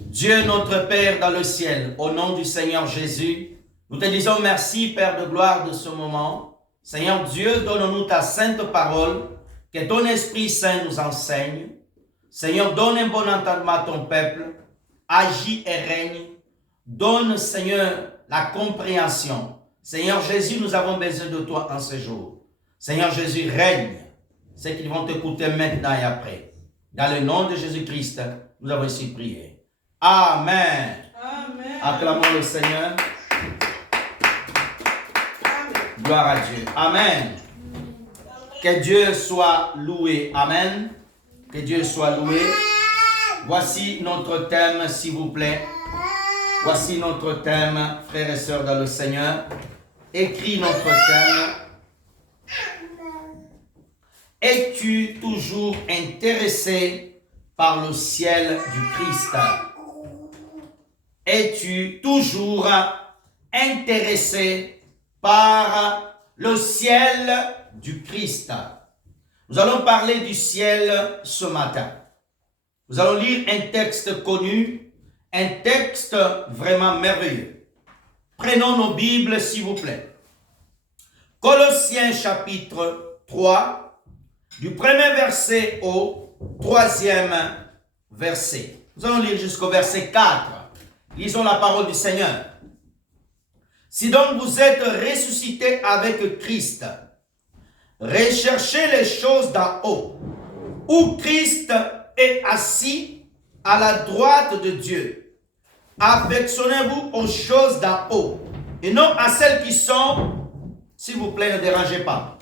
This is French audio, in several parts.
Dieu notre Père dans le ciel, au nom du Seigneur Jésus, nous te disons merci, Père de gloire, de ce moment. Seigneur Dieu, donne-nous ta sainte parole, que ton Esprit Saint nous enseigne. Seigneur, donne un bon entendement à ton peuple, agis et règne. Donne, Seigneur, la compréhension. Seigneur Jésus, nous avons besoin de toi en ce jour. Seigneur Jésus, règne. Ceux qui vont t'écouter maintenant et après. Dans le nom de Jésus-Christ, nous avons ici prié. Amen. Amen. Acclamons le Seigneur. Amen. Gloire à Dieu. Amen. Que Dieu soit loué. Amen. Que Dieu soit loué. Voici notre thème, s'il vous plaît. Voici notre thème, frères et sœurs dans le Seigneur. Écris notre thème. Es-tu toujours intéressé par le ciel du Christ? Es-tu toujours intéressé par le ciel du Christ? Nous allons parler du ciel ce matin. Nous allons lire un texte connu, un texte vraiment merveilleux. Prenons nos Bibles, s'il vous plaît. Colossiens chapitre 3, du premier verset au troisième verset. Nous allons lire jusqu'au verset 4. Lisons la parole du Seigneur. Si donc vous êtes ressuscités avec Christ, recherchez les choses d'en haut, où Christ est assis à la droite de Dieu. Affectionnez-vous aux choses d'en haut, et non à celles qui sont, s'il vous plaît, ne dérangez pas,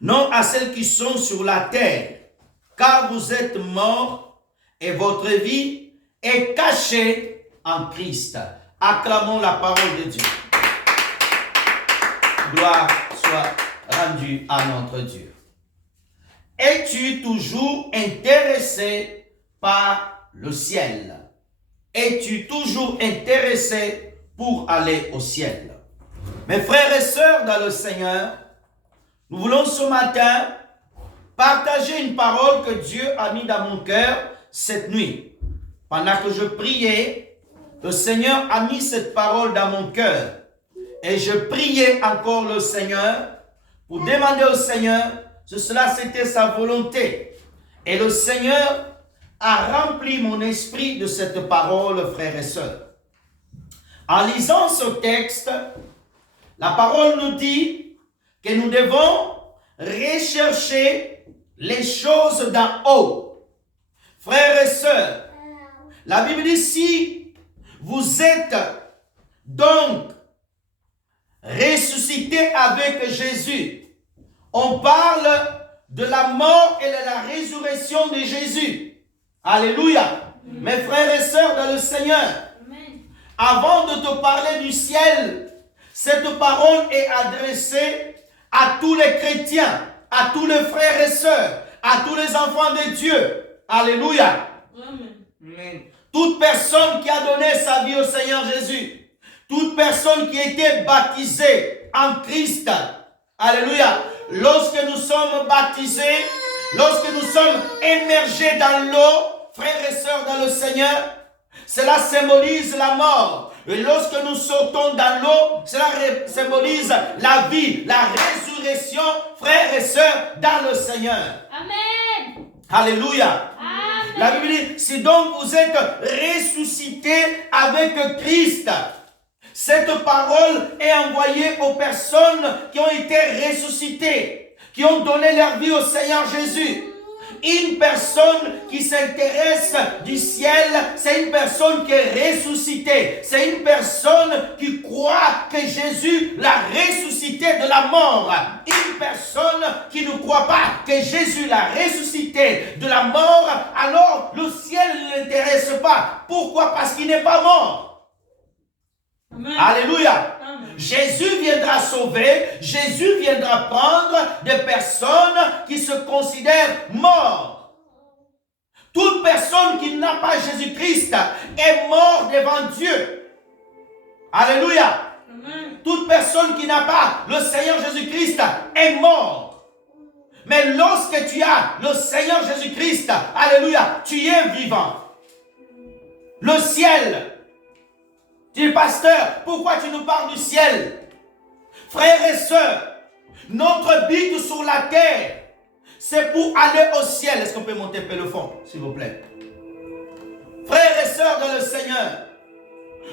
non à celles qui sont sur la terre, car vous êtes morts et votre vie est cachée en Christ. Acclamons la parole de Dieu. Gloire soit rendue à notre Dieu. Es-tu toujours intéressé par le ciel? Es-tu toujours intéressé pour aller au ciel? Mes frères et sœurs dans le Seigneur, nous voulons ce matin partager une parole que Dieu a mis dans mon cœur cette nuit. Pendant que je priais, le Seigneur a mis cette parole dans mon cœur. Et je priais encore le Seigneur pour demander au Seigneur si cela c'était sa volonté. Et le Seigneur a rempli mon esprit de cette parole, frères et sœurs. En lisant ce texte, la parole nous dit que nous devons rechercher les choses d'en haut. Frères et sœurs, la Bible dit si vous êtes donc ressuscités avec Jésus, on parle de la mort et de la résurrection de Jésus. Alléluia. Mes frères et sœurs dans le Seigneur, Amen. Avant de te parler du ciel, cette parole est adressée à tous les chrétiens, à tous les frères et sœurs, à tous les enfants de Dieu. Alléluia. Amen. Toute personne qui a donné sa vie au Seigneur Jésus, toute personne qui a été baptisée en Christ, alléluia, lorsque nous sommes baptisés, lorsque nous sommes émergés dans l'eau, frères et sœurs dans le Seigneur, cela symbolise la mort. Et lorsque nous sautons dans l'eau, cela symbolise la vie, la résurrection, frères et sœurs dans le Seigneur. Amen. Alléluia. Amen. La Bible dit, si donc vous êtes ressuscités avec Christ, cette parole est envoyée aux personnes qui ont été ressuscitées, qui ont donné leur vie au Seigneur Jésus. Une personne qui s'intéresse du ciel, c'est une personne qui est ressuscitée. C'est une personne qui croit que Jésus l'a ressuscité de la mort. Une personne qui ne croit pas que Jésus l'a ressuscité de la mort, alors le ciel ne l'intéresse pas. Pourquoi? Parce qu'il n'est pas mort. Amen. Alléluia. Amen. Jésus viendra sauver, Jésus viendra prendre des personnes qui se considèrent mortes. Toute personne qui n'a pas Jésus-Christ est morte devant Dieu. Alléluia. Amen. Toute personne qui n'a pas le Seigneur Jésus-Christ est morte. Mais lorsque tu as le Seigneur Jésus-Christ, alléluia, tu es vivant. Le ciel. Tu dis, pasteur, pourquoi tu nous parles du ciel? Frères et sœurs, notre but sur la terre, c'est pour aller au ciel. Est-ce qu'on peut monter un peu le fond, s'il vous plaît? Frères et sœurs dans le Seigneur,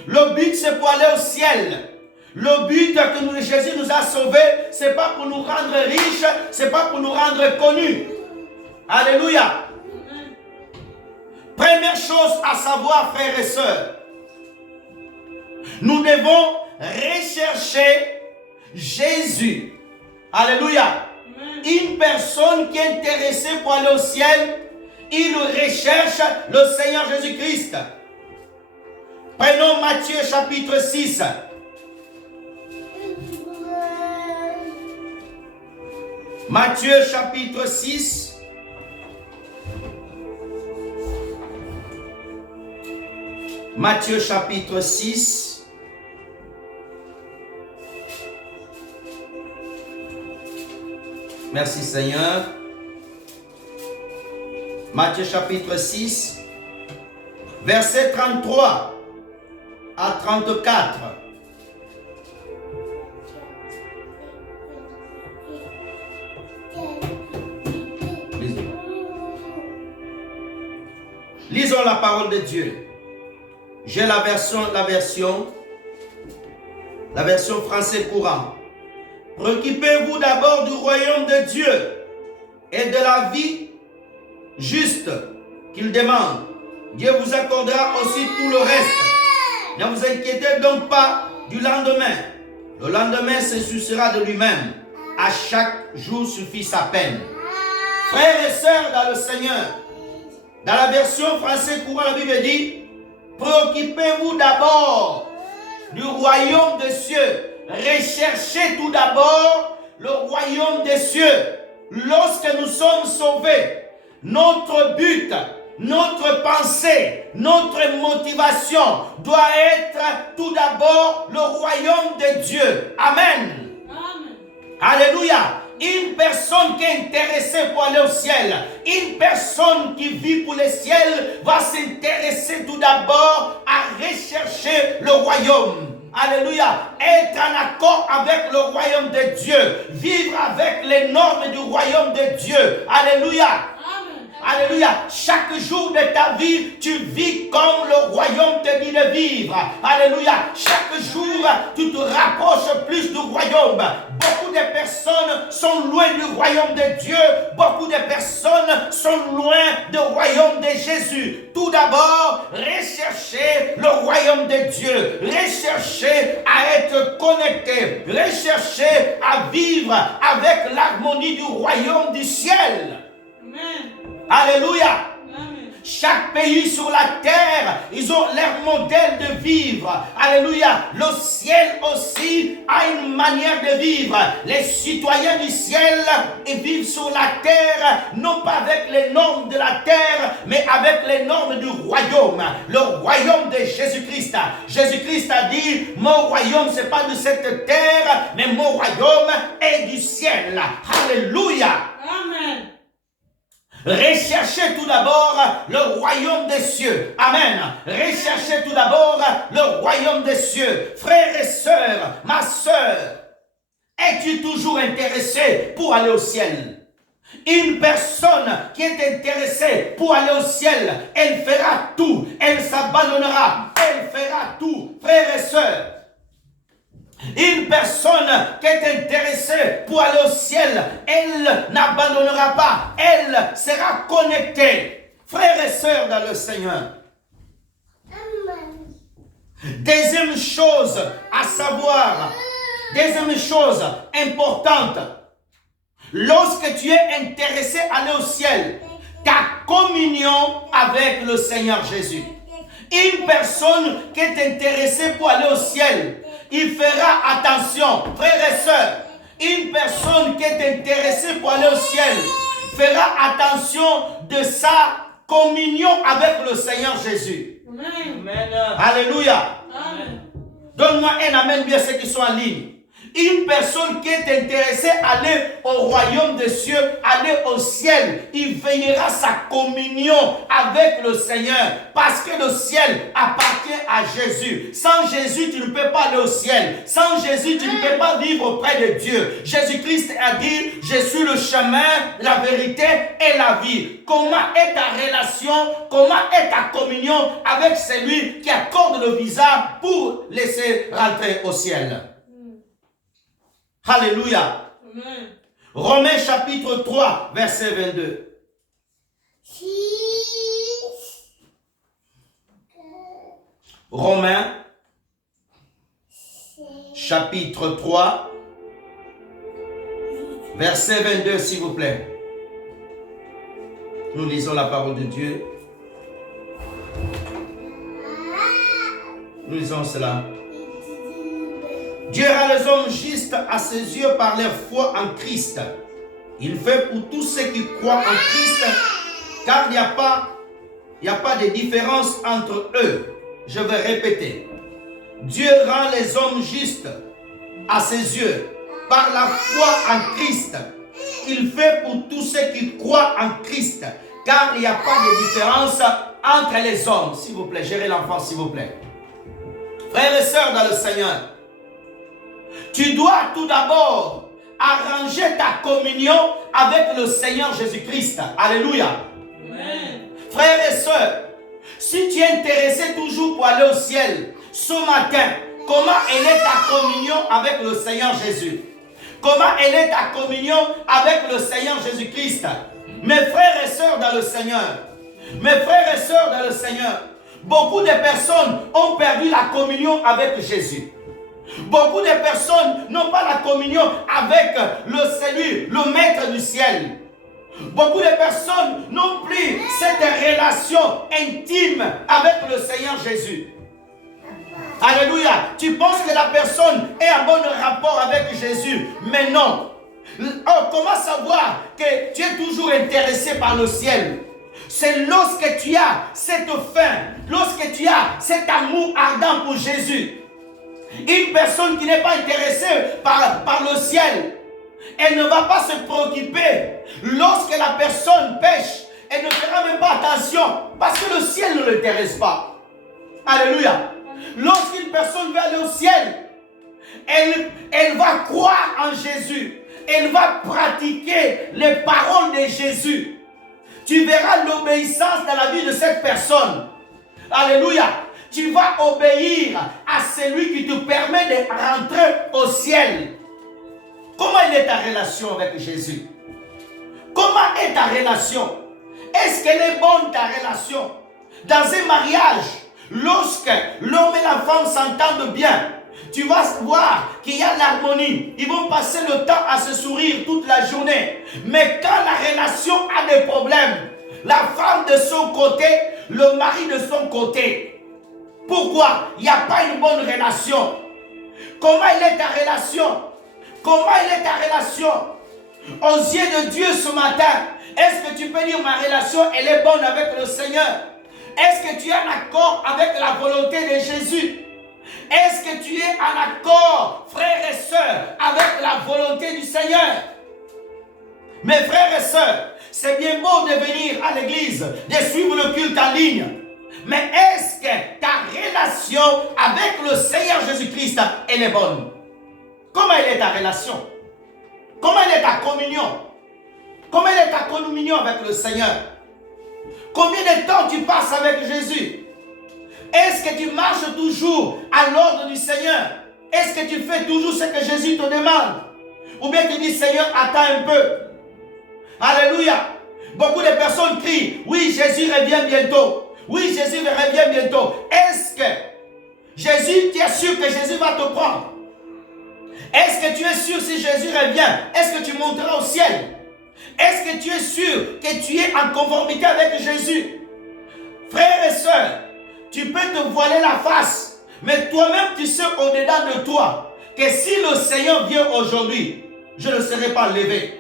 le but c'est pour aller au ciel. Le but que Jésus nous a sauvés, ce n'est pas pour nous rendre riches, ce n'est pas pour nous rendre connus. Alléluia. Première chose à savoir, frères et sœurs, nous devons rechercher Jésus. Alléluia. Une personne qui est intéressée pour aller au ciel, il recherche le Seigneur Jésus-Christ. Prenons Matthieu chapitre 6. Matthieu chapitre 6. Matthieu chapitre 6. Merci Seigneur. Matthieu chapitre 6, verset 33 à 34. Lisons la parole de Dieu. J'ai la version français courant. Préoccupez-vous d'abord du royaume de Dieu et de la vie juste qu'il demande. Dieu vous accordera aussi tout le reste. Ne vous inquiétez donc pas du lendemain. Le lendemain se souciera de lui-même. À chaque jour suffit sa peine. Frères et sœurs dans le Seigneur, dans la version français courant, la Bible dit, préoccupez-vous d'abord du royaume des cieux. Recherchez tout d'abord le royaume des cieux. Lorsque nous sommes sauvés, notre but, notre pensée, notre motivation doit être tout d'abord le royaume de Dieu. Amen. Amen. Alléluia. Une personne qui est intéressée pour aller au ciel, une personne qui vit pour le ciel va s'intéresser tout d'abord à rechercher le royaume. Alléluia. Être en accord avec le royaume de Dieu. Vivre avec les normes du royaume de Dieu. Alléluia. Amen. Alléluia. Chaque jour de ta vie, tu vis comme le royaume te dit de vivre. Alléluia. Chaque jour, tu te rapproches plus du royaume. Beaucoup de personnes sont loin du royaume de Dieu. Beaucoup de personnes sont loin du royaume de Jésus. Tout d'abord, recherchez le royaume de Dieu. Recherchez à être connecté. Recherchez à vivre avec l'harmonie du royaume du ciel. Amen. Alléluia. Chaque pays sur la terre, ils ont leur modèle de vivre. Alléluia. Le ciel aussi a une manière de vivre. Les citoyens du ciel, ils vivent sur la terre, non pas avec les normes de la terre, mais avec les normes du royaume. Le royaume de Jésus-Christ. Jésus-Christ a dit, mon royaume, ce n'est pas de cette terre, mais mon royaume est du ciel. Alléluia. Amen. Recherchez tout d'abord le royaume des cieux. Amen. Recherchez tout d'abord le royaume des cieux. Frères et sœurs, ma sœur, es-tu toujours intéressé pour aller au ciel? Une personne qui est intéressée pour aller au ciel, elle fera tout. Elle s'abandonnera. Elle fera tout. Frères et sœurs, une personne qui est intéressée pour aller au ciel, elle n'abandonnera pas, elle sera connectée. Frères et sœurs dans le Seigneur. Deuxième chose à savoir, deuxième chose importante, lorsque tu es intéressé à aller au ciel, ta communion avec le Seigneur Jésus. Une personne qui est intéressée pour aller au ciel, il fera attention, frères et sœurs. Une personne qui est intéressée pour aller au ciel fera attention de sa communion avec le Seigneur Jésus. Amen. Alléluia. Donne-moi un amen bien ceux qui sont en ligne. Une personne qui est intéressée à aller au royaume des cieux, aller au ciel, il veillera sa communion avec le Seigneur parce que le ciel appartient à Jésus. Sans Jésus, tu ne peux pas aller au ciel. Sans Jésus, tu ne peux pas vivre auprès de Dieu. Jésus-Christ a dit, je suis le chemin, la vérité et la vie. Comment est ta relation, comment est ta communion avec celui qui accorde le visa pour laisser rentrer au ciel? Alléluia. Amen. Romains chapitre 3, verset 22. Romains chapitre 3, verset 22, s'il vous plaît. Nous lisons la parole de Dieu. Nous lisons cela. Dieu rend les hommes justes à ses yeux par leur foi en Christ. Il fait pour tous ceux qui croient en Christ, car il n'y a pas de différence entre eux. Je vais répéter. Dieu rend les hommes justes à ses yeux par la foi en Christ. Il fait pour tous ceux qui croient en Christ, car il n'y a pas de différence entre les hommes. S'il vous plaît, gérez l'enfant, s'il vous plaît. Frères et sœurs dans le Seigneur, tu dois tout d'abord arranger ta communion avec le Seigneur Jésus-Christ. Alléluia. Amen. Frères et sœurs, si tu es intéressé toujours pour aller au ciel, ce matin, comment est ta communion avec le Seigneur Jésus? Comment est ta communion avec le Seigneur Jésus-Christ? Mes frères et sœurs dans le Seigneur, mes frères et sœurs dans le Seigneur, beaucoup de personnes ont perdu la communion avec Jésus. Beaucoup de personnes n'ont pas la communion avec le salut, le maître du ciel. Beaucoup de personnes n'ont plus cette relation intime avec le Seigneur Jésus. Alléluia. Tu penses que la personne est en bon rapport avec Jésus, mais non. Oh, comment savoir que tu es toujours intéressé par le ciel? C'est lorsque tu as cette faim, lorsque tu as cet amour ardent pour Jésus. Une personne qui n'est pas intéressée par le ciel, elle ne va pas se préoccuper. Lorsque la personne pêche, elle ne fera même pas attention parce que le ciel ne l'intéresse pas. Alléluia. Lorsqu'une personne va aller au ciel, elle va croire en Jésus. Elle va pratiquer les paroles de Jésus. Tu verras l'obéissance dans la vie de cette personne. Alléluia. Tu vas obéir à celui qui te permet de rentrer au ciel. Comment est ta relation avec Jésus? Comment est ta relation? Est-ce qu'elle est bonne ta relation? Dans un mariage, lorsque l'homme et la femme s'entendent bien, tu vas voir qu'il y a l'harmonie. Ils vont passer le temps à se sourire toute la journée. Mais quand la relation a des problèmes, la femme de son côté, le mari de son côté, pourquoi il n'y a pas une bonne relation? Comment est ta relation? Comment est ta relation aux yeux de Dieu ce matin? Est-ce que tu peux dire ma relation elle est bonne avec le Seigneur? Est-ce que tu es en accord avec la volonté de Jésus? Est-ce que tu es en accord, frères et sœurs, avec la volonté du Seigneur? Mes frères et sœurs, c'est bien beau de venir à l'église, de suivre le culte en ligne. Mais est-ce que ta relation avec le Seigneur Jésus-Christ, elle est bonne? Comment elle est ta relation? Comment elle est ta communion? Comment elle est ta communion avec le Seigneur? Combien de temps tu passes avec Jésus? Est-ce que tu marches toujours à l'ordre du Seigneur? Est-ce que tu fais toujours ce que Jésus te demande? Ou bien tu dis, Seigneur, attends un peu. Alléluia. Beaucoup de personnes crient, oui, Jésus revient bientôt. Oui, Jésus revient bientôt. Est-ce que Jésus, tu es sûr que Jésus va te prendre? Est-ce que tu es sûr si Jésus revient? Est-ce que tu monteras au ciel? Est-ce que tu es sûr que tu es en conformité avec Jésus? Frères et sœurs, tu peux te voiler la face, mais toi-même tu sais au-dedans de toi que si le Seigneur vient aujourd'hui, je ne serai pas levé.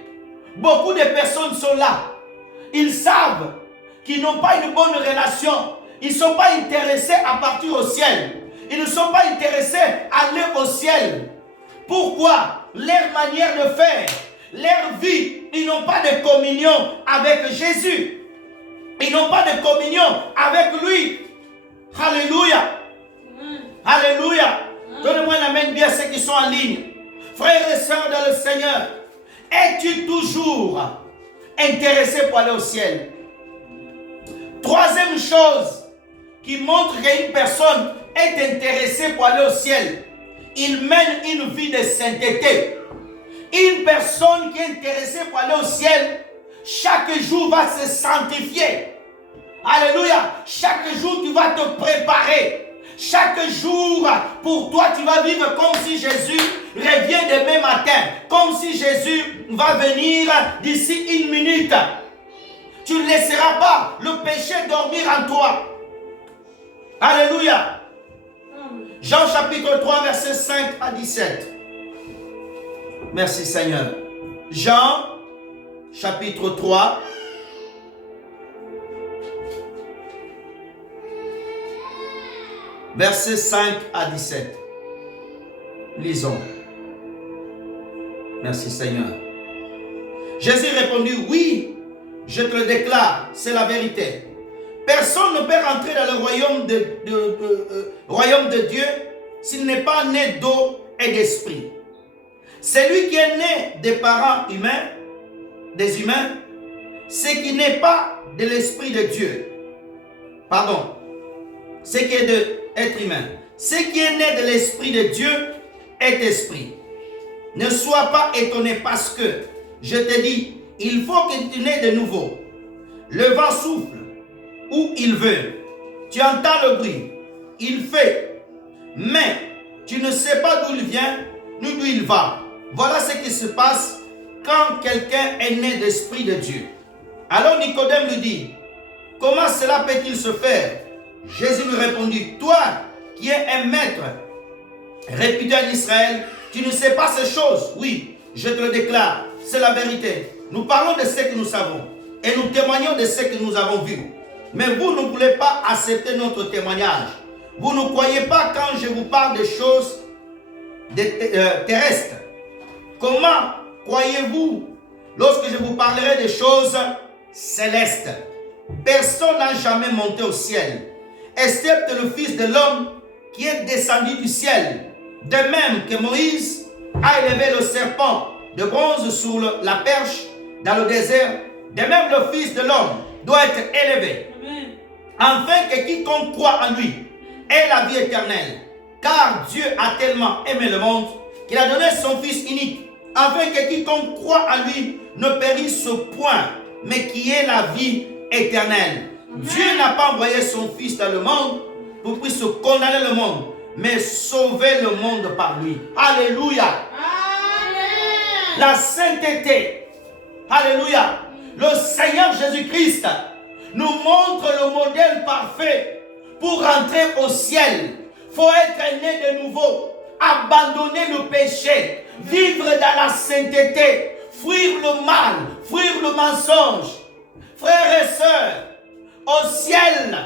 Beaucoup de personnes sont là. Ils savent qu'ils n'ont pas une bonne relation. Ils ne sont pas intéressés à partir au ciel. Ils ne sont pas intéressés à aller au ciel. Pourquoi? Leur manière de faire, leur vie, ils n'ont pas de communion avec Jésus. Ils n'ont pas de communion avec lui. Alléluia. Alléluia. Donnez-moi un amen bien ceux qui sont en ligne. Frères et sœurs dans le Seigneur, es-tu toujours intéressé pour aller au ciel? Troisième chose qui montre qu'une personne est intéressée pour aller au ciel, il mène une vie de sainteté. Une personne qui est intéressée pour aller au ciel, chaque jour va se sanctifier. Alléluia. Chaque jour tu vas te préparer. Chaque jour pour toi tu vas vivre comme si Jésus revient demain matin. Comme si Jésus va venir d'ici une minute. Tu ne laisseras pas le péché dormir en toi. Alléluia. Jean chapitre 3 verset 5 à 17. Merci Seigneur. Jean chapitre 3 verset 5 à 17. Lisons. Merci Seigneur. Jésus répondit, oui, je te le déclare, c'est la vérité. Personne ne peut rentrer dans le royaume de Dieu s'il n'est pas né d'eau et d'esprit. Celui qui est né des parents humains, des humains, ce qui n'est pas de l'esprit de Dieu. Pardon. Ce qui est de être humain. Ce qui est né de l'esprit de Dieu est esprit. Ne sois pas étonné parce que je te dis, il faut que tu naies de nouveau. Le vent souffle où il veut. Tu entends le bruit. Il fait. Mais tu ne sais pas d'où il vient ni d'où il va. Voilà ce qui se passe quand quelqu'un est né d'esprit de Dieu. Alors Nicodème lui dit, comment cela peut-il se faire? Jésus lui répondit, toi qui es un maître réputé en Israël, tu ne sais pas ces choses. Oui, je te le déclare, c'est la vérité. Nous parlons de ce que nous savons et nous témoignons de ce que nous avons vu. Mais vous ne voulez pas accepter notre témoignage. Vous ne croyez pas quand je vous parle des choses terrestres. Comment croyez-vous lorsque je vous parlerai des choses célestes? Personne n'a jamais monté au ciel, excepté le Fils de l'homme qui est descendu du ciel. De même que Moïse a élevé le serpent de bronze sur la perche dans le désert, de même le Fils de l'homme doit être élevé. Amen. Afin que quiconque croit en lui ait la vie éternelle. Car Dieu a tellement aimé le monde qu'il a donné son Fils unique, afin que quiconque croit en lui ne périsse point, mais qui ait la vie éternelle. Amen. Dieu n'a pas envoyé son Fils dans le monde pour qu'il se condamner le monde, mais sauver le monde par lui. Alléluia. Amen. La sainteté. Alléluia. Le Seigneur Jésus-Christ nous montre le modèle parfait pour rentrer au ciel. Il faut être né de nouveau, abandonner le péché, vivre dans la sainteté, fuir le mal, fuir le mensonge. Frères et sœurs, au ciel,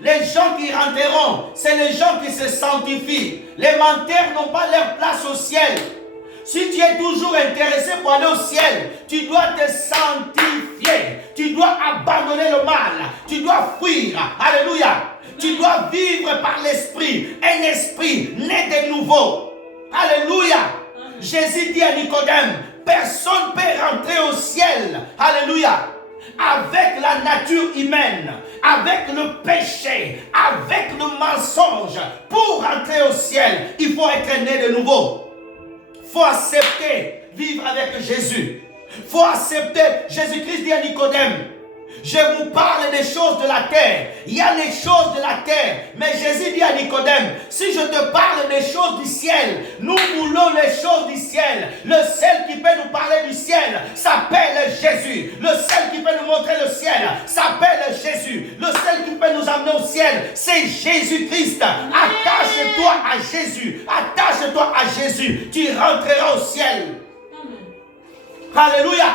les gens qui rentreront, c'est les gens qui se sanctifient. Les menteurs n'ont pas leur place au ciel. Si tu es toujours intéressé pour aller au ciel, tu dois te sanctifier. Tu dois abandonner le mal. Tu dois fuir. Alléluia. Tu dois vivre par l'esprit. Un esprit né de nouveau. Alléluia. Jésus dit à Nicodème, personne ne peut rentrer au ciel. Alléluia. Avec la nature humaine, avec le péché, avec le mensonge. Pour rentrer au ciel, il faut être né de nouveau. Il faut accepter vivre avec Jésus. Il faut accepter. Jésus-Christ dit à Nicodème, je vous parle des choses de la terre. Il y a les choses de la terre. Mais Jésus dit à Nicodème, si je te parle des choses du ciel, nous voulons les choses du ciel. Le seul qui peut nous parler du ciel s'appelle Jésus. Le seul qui peut nous montrer le ciel s'appelle Jésus. Le seul qui peut nous amener au ciel, c'est Jésus-Christ. Attache-toi à Jésus. Attache-toi à Jésus. Tu rentreras au ciel. Amen. Alléluia.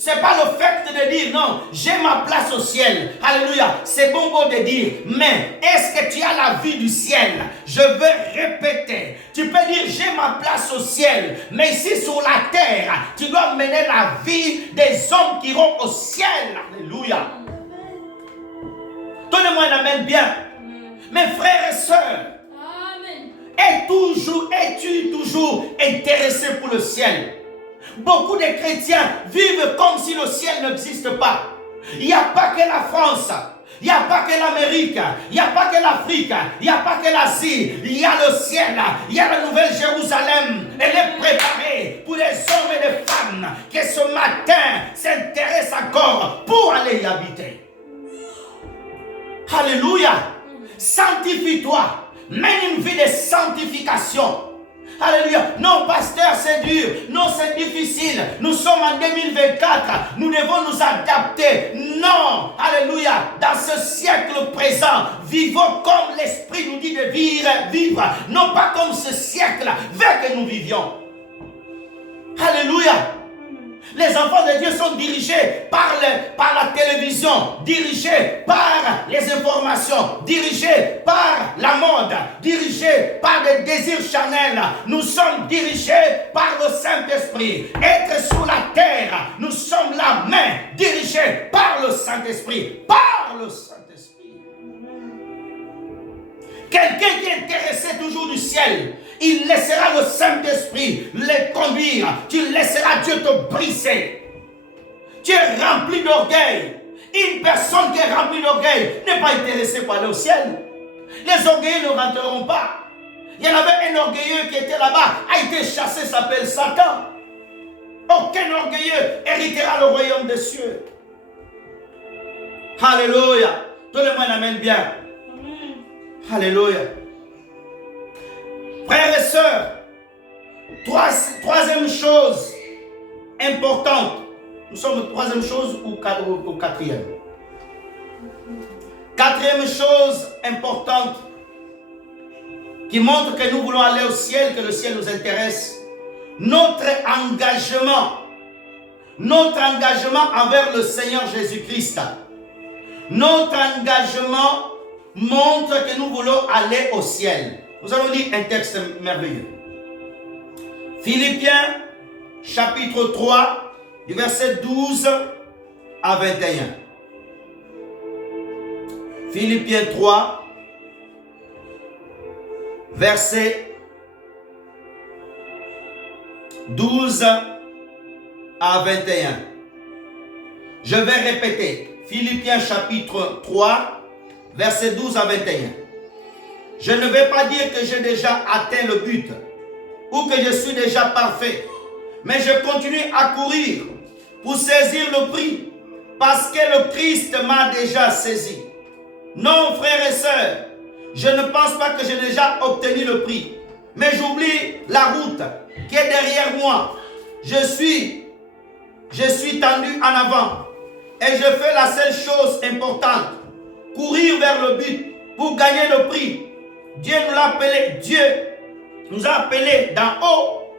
Ce n'est pas le fait de dire non, j'ai ma place au ciel. Alléluia. C'est bon de dire, mais est-ce que tu as la vie du ciel? Je veux répéter. Tu peux dire j'ai ma place au ciel, mais ici sur la terre, tu dois mener la vie des hommes qui iront au ciel. Alléluia. Donnez-moi un amen bien. Mes frères et sœurs, es-tu toujours intéressé pour le ciel? Beaucoup de chrétiens vivent comme si le ciel n'existe pas. Il n'y a pas que la France, il n'y a pas que l'Amérique, il n'y a pas que l'Afrique, il n'y a pas que l'Asie, il y a le ciel, il y a la nouvelle Jérusalem. Elle est préparée pour les hommes et les femmes qui ce matin s'intéressent encore pour aller y habiter. Alléluia. Sanctifie-toi. Mène une vie de sanctification. Alléluia. Non, pasteur, c'est dur. Non, c'est difficile. Nous sommes en 2024. Nous devons nous adapter. Non. Alléluia. Dans ce siècle présent, vivons comme l'Esprit nous dit de vivre. Non pas comme ce siècle veut que nous vivions. Alléluia. Les enfants de Dieu sont dirigés par la télévision, dirigés par les informations, dirigés par la mode, dirigés par des désirs charnels. Nous sommes dirigés par le Saint-Esprit. Être sur la terre, nous sommes la main dirigée par le Saint-Esprit. Par le Saint-Esprit. Quelqu'un qui est intéressé toujours du ciel, il laissera le Saint-Esprit les conduire. Tu laisseras Dieu te briser. Tu es rempli d'orgueil. Une personne qui est remplie d'orgueil n'est pas intéressée par aller au ciel. Les orgueilleux ne rentreront pas. Il y en avait un orgueilleux qui était là-bas, a été chassé, s'appelle Satan. Aucun orgueilleux héritera le royaume des cieux. Alléluia. Donnez-moi un amen bien. Alléluia. Frères et sœurs, troisième chose importante. Nous sommes troisième chose ou quatrième? Quatrième chose importante qui montre que nous voulons aller au ciel, que le ciel nous intéresse. Notre engagement envers le Seigneur Jésus-Christ. Notre engagement montre que nous voulons aller au ciel. Nous allons lire un texte merveilleux. Philippiens, chapitre 3, du verset 12 à 21. Philippiens 3, verset 12 à 21. Je vais répéter. Philippiens, chapitre 3, verset 12 à 21. Je ne vais pas dire que j'ai déjà atteint le but ou que je suis déjà parfait, mais je continue à courir pour saisir le prix parce que le Christ m'a déjà saisi. Non, frères et sœurs, je ne pense pas que j'ai déjà obtenu le prix, mais j'oublie la route qui est derrière moi. Je suis tendu en avant et je fais la seule chose importante, courir vers le but pour gagner le prix. Dieu nous a appelés d'en haut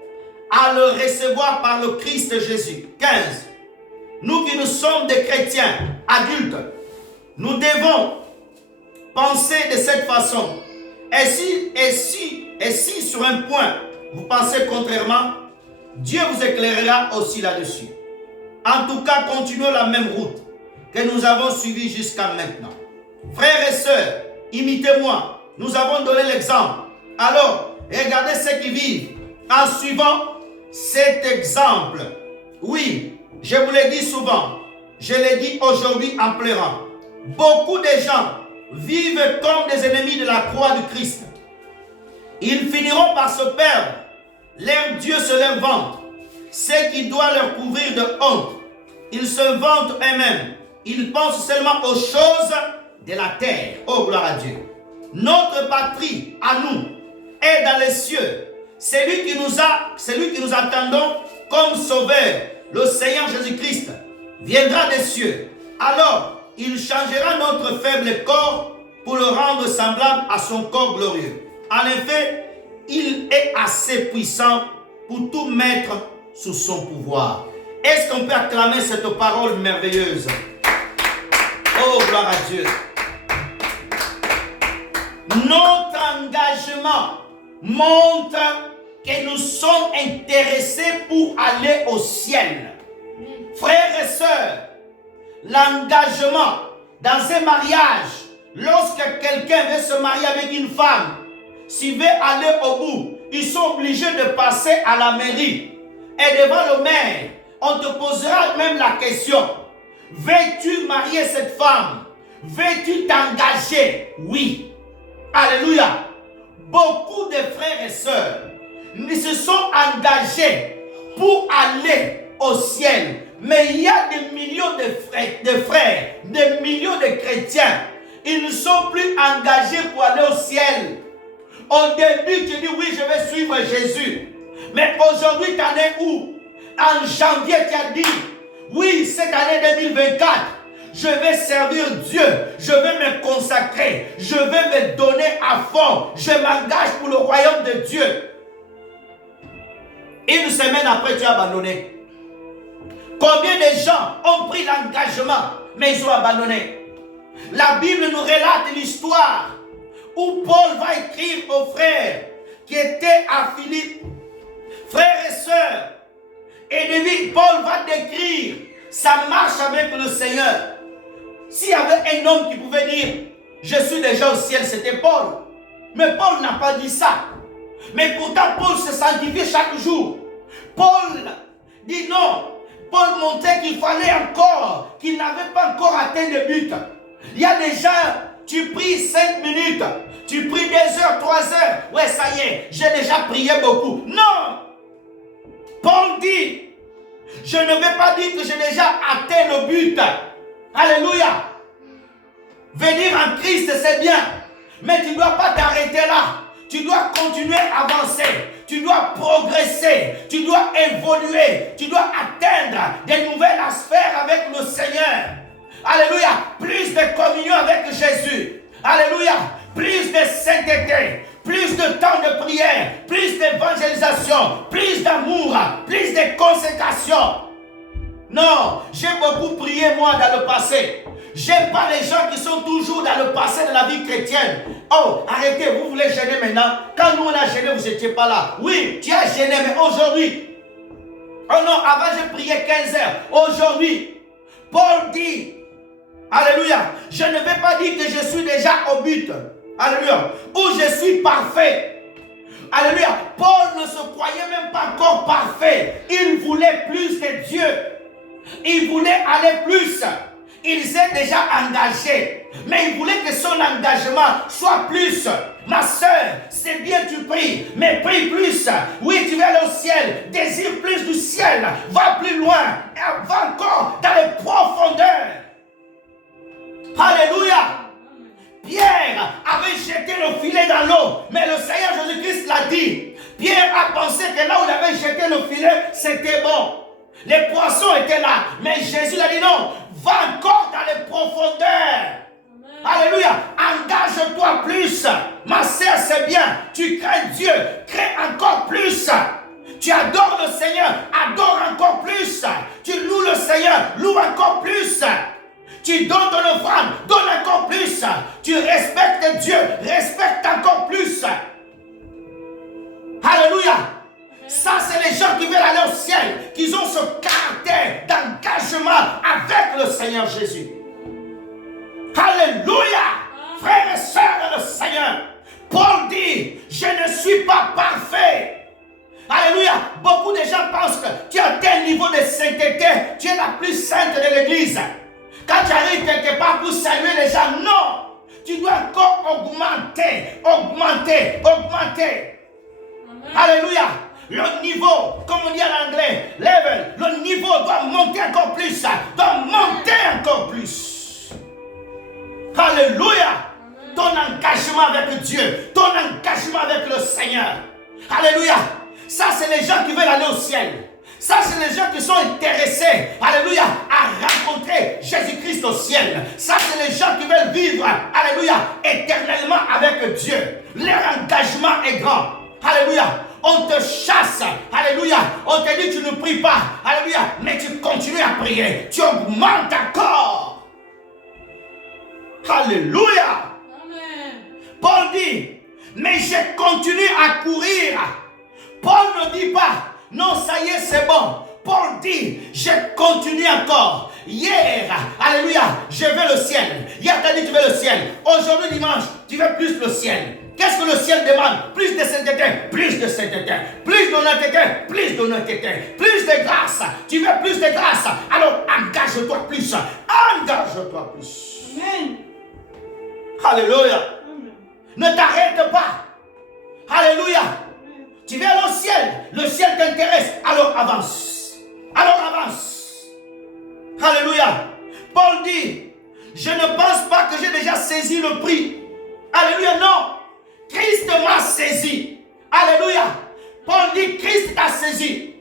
à le recevoir par le Christ Jésus. 15. Nous qui nous sommes des chrétiens adultes, nous devons penser de cette façon. Et si sur un point vous pensez contrairement, Dieu vous éclairera aussi là-dessus. En tout cas, continuons la même route que nous avons suivie jusqu'à maintenant. Frères et sœurs, imitez-moi. Nous avons donné l'exemple. Alors, regardez ceux qui vivent en suivant cet exemple. Oui, je vous l'ai dit souvent. Je l'ai dit aujourd'hui en pleurant. Beaucoup de gens vivent comme des ennemis de la croix du Christ. Ils finiront par se perdre. Leur Dieu se leur vante. Ce qui doit leur couvrir de honte. Ils se vantent eux-mêmes. Ils pensent seulement aux choses de la terre. Oh, gloire à Dieu. Notre patrie, à nous, est dans les cieux. Celui qui nous attendons comme sauveur, le Seigneur Jésus-Christ, viendra des cieux. Alors, il changera notre faible corps pour le rendre semblable à son corps glorieux. En effet, il est assez puissant pour tout mettre sous son pouvoir. Est-ce qu'on peut acclamer cette parole merveilleuse? Oh, gloire à Dieu. Notre engagement montre que nous sommes intéressés pour aller au ciel. Frères et sœurs, l'engagement dans un mariage, lorsque quelqu'un veut se marier avec une femme, s'il veut aller au bout, ils sont obligés de passer à la mairie. Et devant le maire, on te posera même la question: veux-tu marier cette femme? Veux-tu t'engager? Oui. Alléluia. Beaucoup de frères et sœurs se sont engagés pour aller au ciel. Mais il y a des millions de frères, des millions de chrétiens. Ils ne sont plus engagés pour aller au ciel. Au début, tu dis oui, je vais suivre Jésus. Mais aujourd'hui, tu en es où? En janvier, tu as dit oui, cette année 2024, je vais servir Dieu, je vais me consacrer, je vais me donner à fond, je m'engage pour le royaume de Dieu. Une semaine après, tu as abandonné. Combien de gens ont pris l'engagement, mais ils ont abandonné? La Bible nous relate l'histoire où Paul va écrire aux frères qui étaient à Philippe. Frères et sœurs, et Paul va décrire sa marche avec le Seigneur. S'il y avait un homme qui pouvait dire je suis déjà au ciel, c'était Paul. Mais Paul n'a pas dit ça. Mais pourtant Paul se sanctifiait chaque jour. Paul dit non. Paul montrait qu'il fallait encore, qu'il n'avait pas encore atteint le but. Il y a des gens, tu pries 5 minutes, tu pries 2 heures, 3 heures. Ouais, ça y est, j'ai déjà prié beaucoup. Non! Paul dit, je ne vais pas dire que j'ai déjà atteint le but. Alléluia. Venir en Christ, c'est bien. Mais tu ne dois pas t'arrêter là. Tu dois continuer à avancer. Tu dois progresser. Tu dois évoluer. Tu dois atteindre des nouvelles sphères avec le Seigneur. Alléluia. Plus de communion avec Jésus. Alléluia. Plus de sainteté. Plus de temps de prière. Plus d'évangélisation. Plus d'amour. Plus de consécration. Non, j'ai beaucoup prié moi dans le passé. J'aime pas les gens qui sont toujours dans le passé de la vie chrétienne. Oh, arrêtez, vous voulez gêner maintenant. Quand nous on a gêné, vous n'étiez pas là. Oui, tu as gêné, mais aujourd'hui. Oh non, avant j'ai prié 15 heures. Aujourd'hui, Paul dit, alléluia, je ne vais pas dire que je suis déjà au but. Alléluia, ou je suis parfait. Alléluia, Paul ne se croyait même pas encore parfait. Il voulait plus de Dieu. Il voulait aller plus. Il s'est déjà engagé. Mais il voulait que son engagement soit plus. Ma soeur, c'est bien tu pries, mais prie plus. Oui, tu vas aller au ciel. Désire plus du ciel. Va plus loin. Va encore dans les profondeurs. Alléluia. Pierre avait jeté le filet dans l'eau. Mais le Seigneur Jésus-Christ l'a dit. Pierre a pensé que là où il avait jeté le filet, c'était bon. Les poissons étaient là. Mais Jésus l'a dit non. Va encore dans les profondeurs. Amen. Alléluia. Engage-toi plus. Ma sœur, c'est bien. Tu crains Dieu. Crains encore plus. Tu adores le Seigneur. Adore encore plus. Tu loues le Seigneur. Loue encore plus. Tu donnes ton offrande. Donne encore plus. Tu respectes Dieu. Respecte encore plus. Alléluia. Ça, c'est les gens qui veulent aller au ciel, qui ont ce caractère d'engagement avec le Seigneur Jésus. Alléluia. Frères et sœurs de le Seigneur, Paul dit, je ne suis pas parfait. Alléluia. Beaucoup de gens pensent que tu as tel niveau de sainteté, tu es la plus sainte de l'église. Quand tu arrives quelque part pour saluer les gens, non. Tu dois encore augmenter. Amen. Alléluia. Le niveau, comme on dit en anglais, level, le niveau doit monter encore plus. Doit monter encore plus. Alléluia. Ton engagement avec Dieu, ton engagement avec le Seigneur. Alléluia. Ça, c'est les gens qui veulent aller au ciel. Ça, c'est les gens qui sont intéressés, alléluia, à rencontrer Jésus-Christ au ciel. Ça, c'est les gens qui veulent vivre, alléluia, éternellement avec Dieu. Leur engagement est grand. Alléluia. On te chasse. Alléluia. On te dit tu ne pries pas. Alléluia. Mais tu continues à prier. Tu augmentes encore. Alléluia. Amen. Paul dit, mais j'ai continué à courir. Paul ne dit pas, non, ça y est, c'est bon. Paul dit, j'ai continué encore. Hier, alléluia, je veux le ciel. Hier, tu as dit, tu veux le ciel. Aujourd'hui, dimanche, tu veux plus le ciel. Qu'est-ce que le ciel demande? Plus de sainteté, plus de sainteté, plus d'honnêteté, plus d'honnêteté, plus de grâce. Tu veux plus de grâce? Alors engage-toi plus. Engage-toi plus. Amen. Alléluia. Amen. Ne t'arrête pas. Alléluia. Tu veux aller au ciel. Le ciel t'intéresse. Alors avance. Alors avance. Alléluia. Paul dit, je ne pense pas que j'ai déjà saisi le prix. Alléluia, non. Christ m'a saisi. Alléluia. Paul dit, Christ t'a saisi.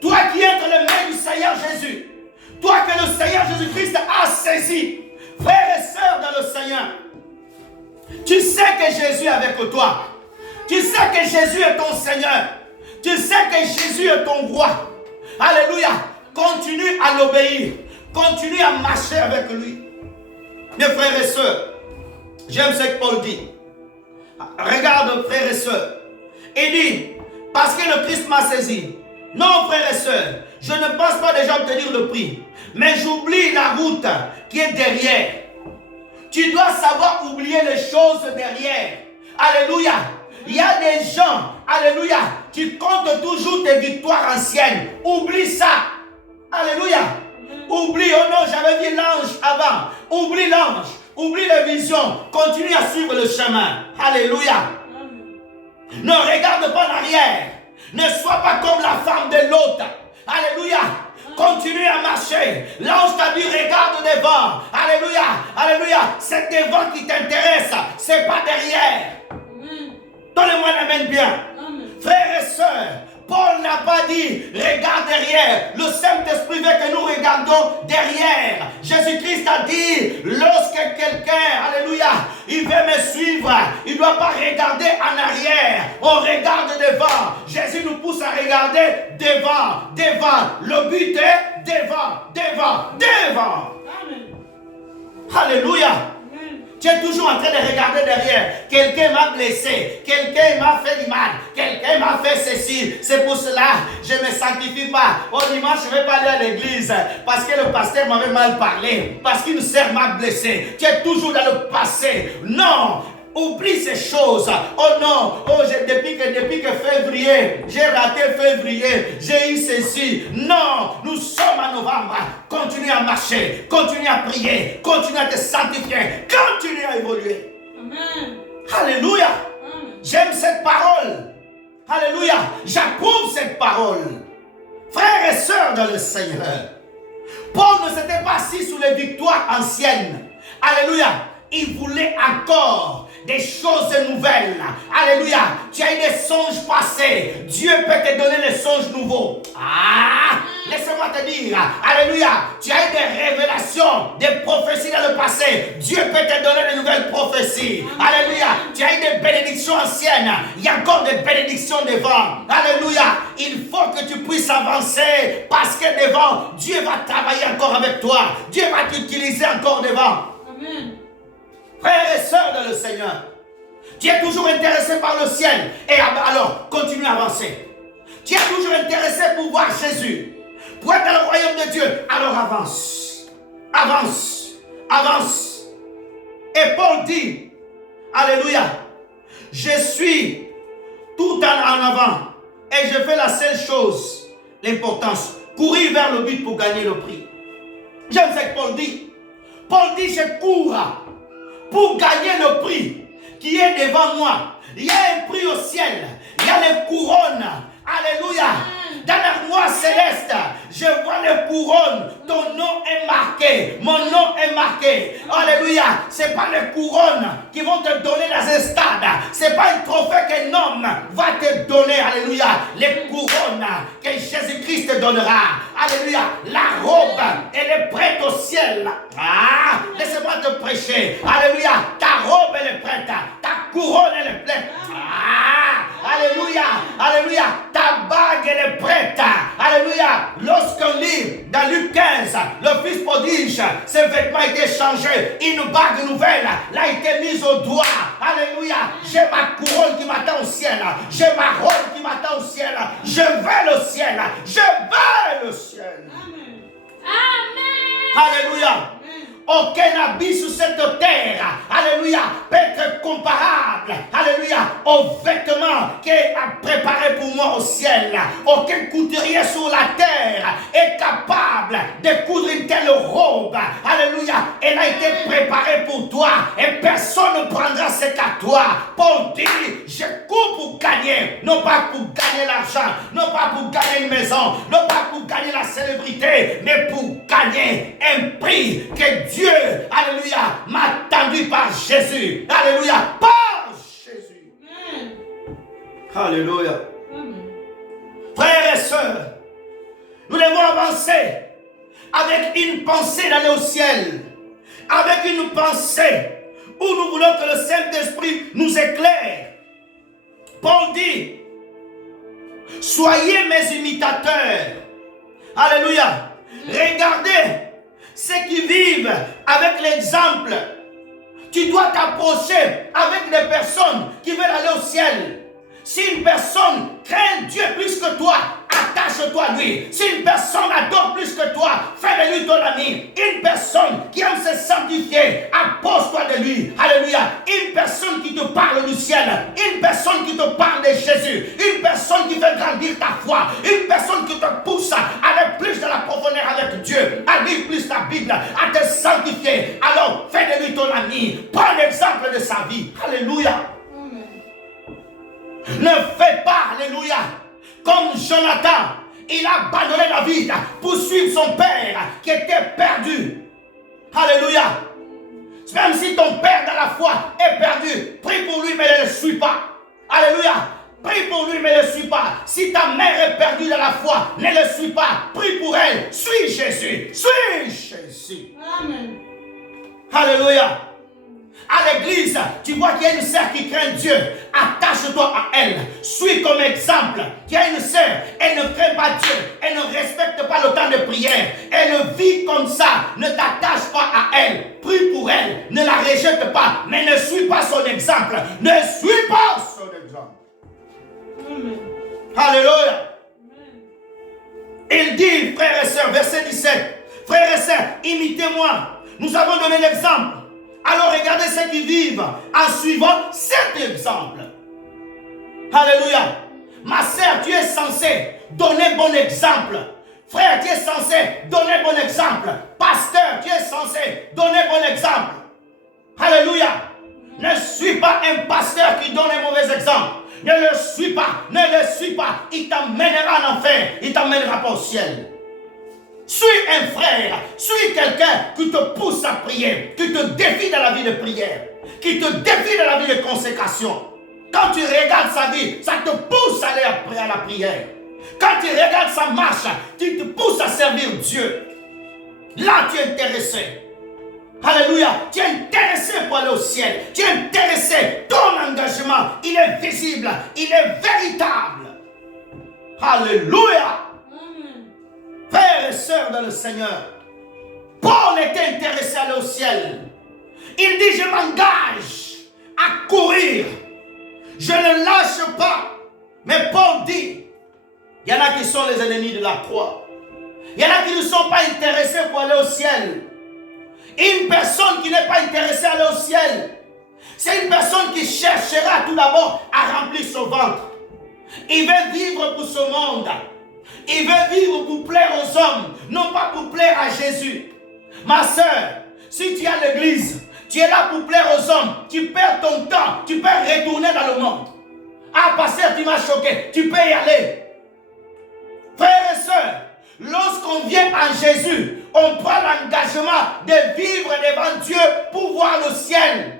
Toi qui es entre les mains du Seigneur Jésus. Toi que le Seigneur Jésus-Christ a saisi. Frères et sœurs dans le Seigneur. Tu sais que Jésus est avec toi. Tu sais que Jésus est ton Seigneur. Tu sais que Jésus est ton roi. Alléluia. Continue à l'obéir. Continue à marcher avec lui. Mes frères et sœurs, j'aime ce que Paul dit. Regarde, frères et sœurs. Il dit, parce que le Christ m'a saisi. Non, frères et sœurs, je ne pense pas déjà obtenir le prix. Mais j'oublie la route qui est derrière. Tu dois savoir oublier les choses derrière. Alléluia. Il y a des gens, alléluia, qui comptent toujours tes victoires anciennes. Oublie ça. Alléluia. Oublie, oh non, j'avais vu l'ange avant. Oublie l'ange. Oublie les visions. Continue à suivre le chemin. Alléluia. Ne regarde pas en arrière. Ne sois pas comme la femme de l'autre. Alléluia. Continue à marcher. L'ange t'a dit regarde devant. Alléluia. Alléluia. C'est devant qui t'intéresse. C'est pas derrière. Donnez-moi l'amen bien. Frères et sœurs, Paul n'a pas dit regarde derrière. Le Saint-Esprit veut que nous regardons derrière. Jésus-Christ a dit lorsque quelqu'un, alléluia, il veut me suivre, il ne doit pas regarder en arrière. On regarde devant. Jésus nous pousse à regarder devant. Devant. Le but est devant. Devant. Devant. Amen. Alléluia. Tu es toujours en train de regarder derrière. Quelqu'un m'a blessé. Quelqu'un m'a fait du mal. Quelqu'un m'a fait ceci. C'est pour cela je ne me sanctifie pas. Au dimanche, je ne vais pas aller à l'église. Parce que le pasteur m'avait mal parlé. Parce qu'une sœur m'a blessé. Tu es toujours dans le passé. Non. Oublie ces choses. Oh non, oh, depuis que février, j'ai raté février, j'ai eu ceci. Non, nous sommes en novembre. Continue à marcher, continue à prier, continue à te sanctifier, continue à évoluer. Amen. Alléluia. Amen. J'aime cette parole. Alléluia. J'approuve cette parole. Frères et sœurs dans le Seigneur, Paul ne s'était pas assis sous les victoires anciennes. Alléluia. Il voulait encore des choses nouvelles. Alléluia. Tu as eu des songes passés. Dieu peut te donner des songes nouveaux. Laissez-moi te dire. Alléluia. Tu as eu des révélations, des prophéties dans le passé. Dieu peut te donner de nouvelles prophéties. Alléluia. Tu as eu des bénédictions anciennes. Il y a encore des bénédictions devant. Alléluia. Il faut que tu puisses avancer parce que devant, Dieu va travailler encore avec toi. Dieu va t'utiliser encore devant. Amen. Frères et sœurs dans le Seigneur, tu es toujours intéressé par le ciel. Et alors, continue à avancer. Tu es toujours intéressé pour voir Jésus, pour être dans le royaume de Dieu. Alors avance. Avance. Avance. Et Paul dit, alléluia, je suis tout en avant. Et je fais la seule chose, l'importance, courir vers le but pour gagner le prix. J'aime ce que Paul dit. Paul dit, je cours pour gagner le prix qui est devant moi. Il y a un prix au ciel. Il y a les couronnes. Alléluia. Dans l'armoire céleste, je vois les couronnes. Ton nom est marqué. Mon nom est marqué. Alléluia. Ce n'est pas les couronnes qui vont te donner dans un stade. Ce n'est pas un trophée qu'un homme va te donner. Alléluia. Les couronnes que Jésus-Christ te donnera. Alléluia. La robe, elle est prête au ciel. Laissez-moi te prêcher. Alléluia. Ta robe, elle est prête. Ta couronne, elle est prête. Alléluia. Alléluia. doigt. Alléluia. J'ai ma couronne qui m'attend au ciel. J'ai ma robe qui m'attend au ciel. Je vais au ciel. Je vais au ciel. Amen. Alléluia. Aucun habit sur cette terre, alléluia, peut être comparable, alléluia, aux vêtements qui est préparé pour moi au ciel. Aucun couturier sur la terre est capable de coudre une telle robe, alléluia. Elle a été préparée pour toi et personne ne prendra ce qu'à toi. Paul dit, je cours pour gagner, non pas pour gagner l'argent, non pas pour gagner une maison, non pas pour gagner la célébrité, mais pour gagner un prix que Dieu, alléluia, m'a tendu par Jésus. Alléluia, par Jésus. Amen. Alléluia. Amen. Frères et sœurs, nous devons avancer avec une pensée d'aller au ciel. Avec une pensée où nous voulons que le Saint-Esprit nous éclaire. Paul dit, soyez mes imitateurs. Alléluia. Regardez ceux qui vivent avec l'exemple. Tu dois t'approcher avec des personnes qui veulent aller au ciel. Si une personne craint Dieu plus que toi, attache-toi à lui. Si une personne adore plus que toi, fais de lui ton ami. Une personne qui aime se sanctifier, approche-toi de lui. Alléluia. Une personne qui te parle du ciel. Une personne qui te parle de Jésus. Une personne qui veut grandir ta foi. Une personne qui te pousse à aller plus dans la profondeur avec Dieu. À lire plus la Bible. À te sanctifier. Alors, fais de lui ton ami. Prends l'exemple de sa vie. Alléluia. Ne fais pas, alléluia, comme Jonathan. Il a abandonné David pour suivre son père qui était perdu. Alléluia. Même si ton père dans la foi est perdu, prie pour lui mais ne le suis pas. Alléluia. Prie pour lui mais ne le suis pas. Si ta mère est perdue dans la foi, ne le suis pas. Prie pour elle. Suis Jésus. Suis Jésus. Amen. Alléluia. À l'église, tu vois qu'il y a une sœur qui craint Dieu. Attache-toi à elle. Suis comme exemple. Il y a une sœur, elle ne craint pas Dieu. Elle ne respecte pas le temps de prière. Elle vit comme ça. Ne t'attache pas à elle. Prie pour elle. Ne la rejette pas. Mais ne suis pas son exemple. Ne suis pas son exemple. Amen. Alléluia. Amen. Il dit, frères et sœurs, verset 17. Frères et sœurs, imitez-moi. Nous avons donné l'exemple. Alors regardez ceux qui vivent en suivant cet exemple. Alléluia. Ma sœur, tu es censé donner bon exemple. Frère, tu es censé donner bon exemple. Pasteur, tu es censé donner bon exemple. Alléluia. Ne suis pas un pasteur qui donne un mauvais exemple. Ne le suis pas. Ne le suis pas. Il t'emmènera en enfer. Il t'emmènera pas au ciel. Suis un frère, suis quelqu'un qui te pousse à prier, qui te défie dans la vie de prière, qui te défie dans la vie de consécration. Quand tu regardes sa vie, ça te pousse à aller à la prière. Quand tu regardes sa marche, tu te pousses à servir Dieu. Là, tu es intéressé. Alléluia, tu es intéressé pour aller au ciel. Tu es intéressé. Ton engagement, il est visible, il est véritable. Alléluia. Frères et sœurs dans le Seigneur, Paul était intéressé à aller au ciel. Il dit, je m'engage à courir. Je ne lâche pas. Mais Paul dit, il y en a qui sont les ennemis de la croix. Il y en a qui ne sont pas intéressés pour aller au ciel. Une personne qui n'est pas intéressée à aller au ciel, c'est une personne qui cherchera tout d'abord à remplir son ventre. Il veut vivre pour ce monde. Il veut vivre pour plaire aux hommes, non pas pour plaire à Jésus. Ma soeur, si tu es à l'église, tu es là pour plaire aux hommes, tu perds ton temps, tu peux retourner dans le monde. Ah, pasteur, tu m'as choqué, tu peux y aller. Frères et sœurs, lorsqu'on vient en Jésus, on prend l'engagement de vivre devant Dieu pour voir le ciel.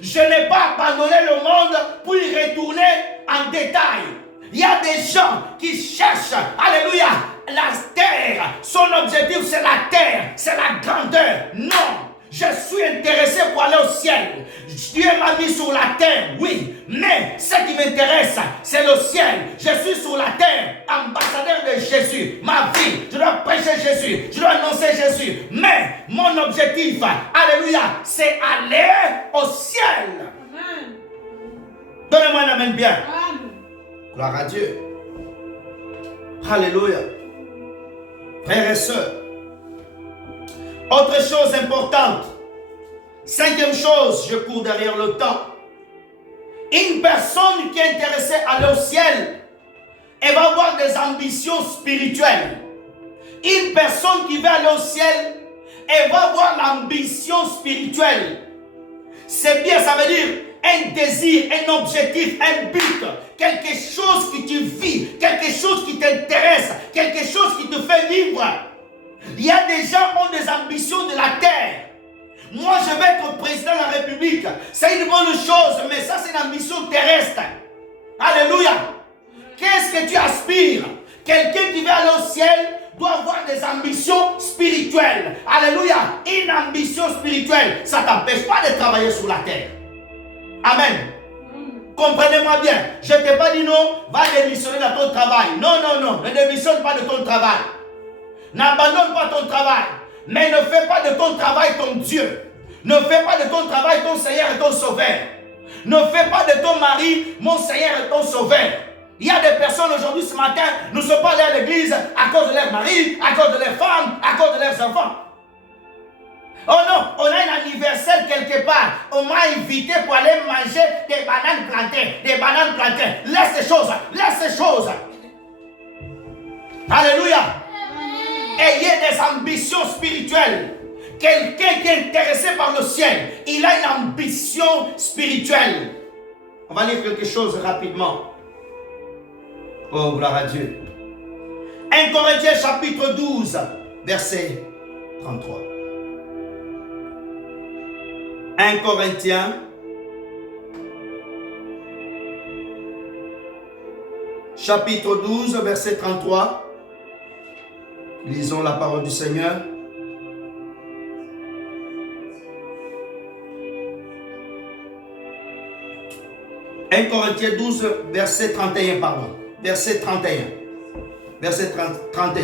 Je n'ai pas abandonné le monde pour y retourner en détail. Il y a des gens qui cherchent, alléluia, la terre. Son objectif, c'est la terre, c'est la grandeur. Non, Je suis intéressé pour aller au ciel. Dieu m'a mis sur la terre, oui. Mais ce qui m'intéresse, c'est le ciel. Je suis sur la terre, ambassadeur de Jésus. Ma vie, je dois prêcher Jésus. Je dois annoncer Jésus. Mais mon objectif, alléluia, c'est aller au ciel. Amen. Donnez-moi un amen bien. Amen. Gloire à Dieu. Alléluia. Frères et sœurs. Autre chose importante. 5e chose, je cours derrière le temps. Une personne qui est intéressée à aller au ciel, elle va avoir des ambitions spirituelles. Une personne qui veut aller au ciel, elle va avoir l'ambition spirituelle. C'est bien, ça veut dire un désir, un objectif, un but, quelque chose qui te vit, quelque chose qui t'intéresse, quelque chose qui te fait vivre. Il y a des gens qui ont des ambitions de la terre. Moi, je vais être président de la République. C'est une bonne chose, mais ça, c'est une ambition terrestre. Alléluia. Qu'est-ce que tu aspires? Quelqu'un qui veut aller au ciel doit avoir des ambitions spirituelles. Alléluia. Une ambition spirituelle, ça ne t'empêche pas de travailler sur la terre. Amen. Comprenez-moi bien. Je ne t'ai pas dit non, va démissionner dans ton travail. Non, non, non. Ne démissionne pas de ton travail. N'abandonne pas ton travail. Mais ne fais pas de ton travail ton Dieu. Ne fais pas de ton travail ton Seigneur et ton Sauveur. Ne fais pas de ton mari mon Seigneur et ton Sauveur. Il y a des personnes aujourd'hui, ce matin, ne sont pas allées à l'église à cause de leur mari, à cause de leurs femmes, à cause de leurs enfants. Oh non, on a un anniversaire quelque part. On m'a invité pour aller manger des bananes plantées. Des bananes plantées. Laisse ces choses. Laisse ces choses. Alléluia. Ayez des ambitions spirituelles. Quelqu'un qui est intéressé par le ciel, il a une ambition spirituelle. On va lire quelque chose rapidement. Oh, gloire à Dieu. 1 Corinthiens chapitre 12, verset 33. 1 Corinthiens chapitre 12, verset 33. Lisons la parole du Seigneur. « 1 Corinthiens 12, verset 31, pardon. Verset 31. Verset 31.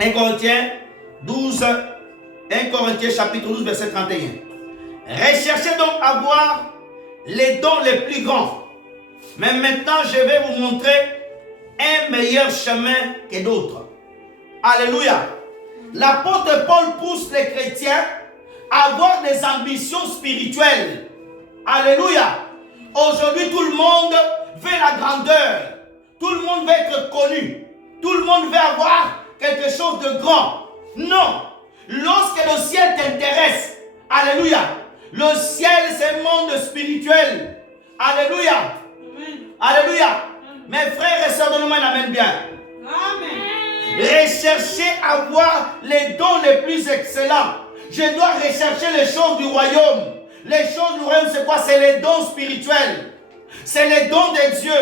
1 Corinthiens 12, 1 Corinthiens chapitre 12, verset 31. « Recherchez donc à voir les dons les plus grands. Mais maintenant, je vais vous montrer un meilleur chemin que d'autres. » Alléluia. L'apôtre Paul pousse les chrétiens à avoir des ambitions spirituelles. Alléluia. Aujourd'hui, tout le monde veut la grandeur. Tout le monde veut être connu. Tout le monde veut avoir quelque chose de grand. Non. Lorsque le ciel t'intéresse, alléluia, le ciel c'est un monde spirituel. Alléluia. Amen. Alléluia. Amen. Mes frères et sœurs, donnez-moi un amen bien. Amen. Recherchez à voir les dons les plus excellents. Je dois rechercher les choses du royaume. Les choses du royaume, c'est quoi? C'est les dons spirituels. C'est les dons de Dieu.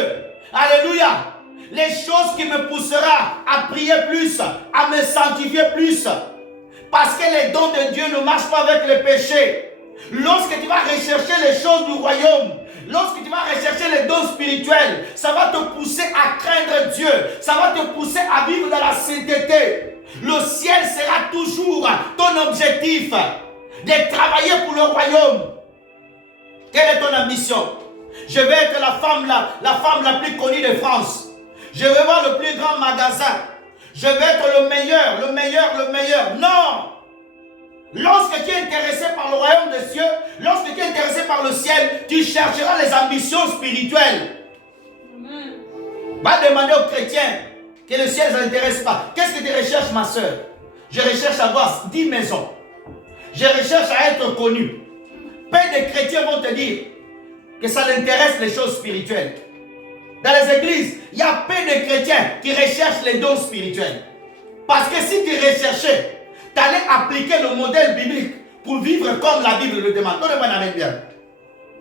Alléluia. Les choses qui me poussera à prier plus, à me sanctifier plus. Parce que les dons de Dieu ne marchent pas avec le péché. Lorsque tu vas rechercher les choses du royaume, lorsque tu vas rechercher les dons spirituels, ça va te pousser à craindre Dieu. Ça va te pousser à vivre dans la sainteté. Le ciel sera toujours ton objectif de travailler pour le royaume. Quelle est ton ambition? Je vais être la femme la plus connue de France. Je vais voir le plus grand magasin. Je vais être le meilleur. Non! Lorsque tu es intéressé par le royaume des cieux, lorsque tu es intéressé par le ciel, tu chercheras les ambitions spirituelles. Amen. Va demander aux chrétiens que le ciel ne s'intéresse pas. Qu'est-ce que tu recherches, ma soeur? Je recherche à avoir 10 maisons. Je recherche à être connu. Peu de chrétiens vont te dire que ça l'intéresse les choses spirituelles. Dans les églises, il y a peu de chrétiens qui recherchent les dons spirituels. Parce que si tu recherchais, tu allais appliquer le modèle biblique pour vivre comme la Bible le demande. Donnez-moi un amen bien.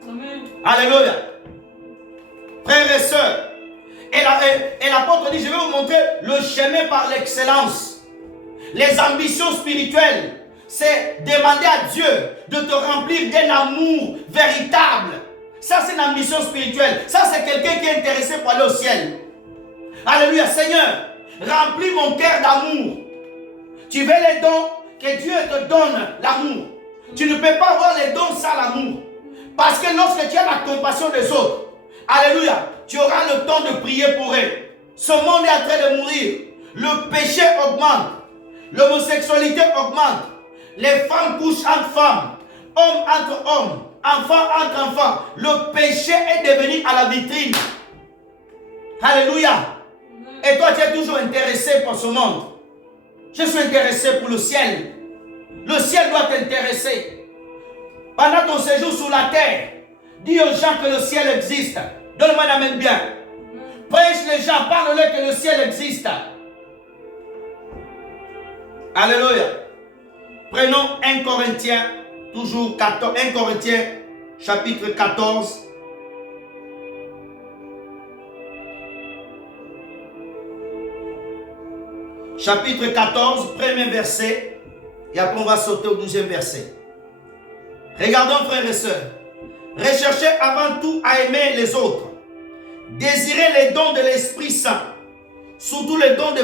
Amen. Alléluia. Frères et sœurs, et l'apôtre dit, je vais vous montrer le chemin par l'excellence. Les ambitions spirituelles, c'est demander à Dieu de te remplir d'un amour véritable. Ça, c'est une ambition spirituelle. Ça, c'est quelqu'un qui est intéressé pour aller au ciel. Alléluia. Seigneur, remplis mon cœur d'amour. Tu veux les dons, que Dieu te donne l'amour. Tu ne peux pas avoir les dons sans l'amour. Parce que lorsque tu as la compassion des autres, alléluia, tu auras le temps de prier pour eux. Ce monde est en train de mourir. Le péché augmente. L'homosexualité augmente. Les femmes couchent entre femmes. Hommes entre hommes. Enfants entre enfants. Le péché est devenu à la vitrine. Alléluia. Et toi, tu es toujours intéressé pour ce monde. Je suis intéressé pour le ciel. Le ciel doit t'intéresser. Pendant ton séjour sur la terre, dis aux gens que le ciel existe. Donne-moi un amen bien. Prêche les gens, parle-leur que le ciel existe. Alléluia. Prenons 1 Corinthiens, toujours 14, 1 Corinthiens, chapitre 14. Chapitre 14, premier verset. Et après on va sauter au 12e verset. Regardons, frères et sœurs. Recherchez avant tout à aimer les autres. Désirez les dons de l'Esprit Saint. Surtout les dons de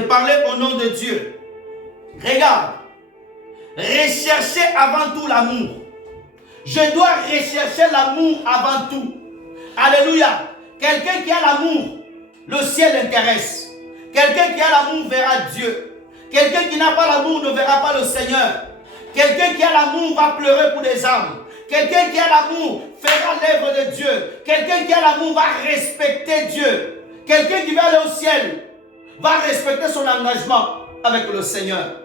parler au nom de Dieu. Regarde. Recherchez avant tout l'amour. Je dois rechercher l'amour avant tout. Alléluia. Quelqu'un qui a l'amour, le ciel l'intéresse. Quelqu'un qui a l'amour verra Dieu. Quelqu'un qui n'a pas l'amour ne verra pas le Seigneur. Quelqu'un qui a l'amour va pleurer pour des âmes. Quelqu'un qui a l'amour fera l'œuvre de Dieu. Quelqu'un qui a l'amour va respecter Dieu. Quelqu'un qui va aller au ciel va respecter son engagement avec le Seigneur.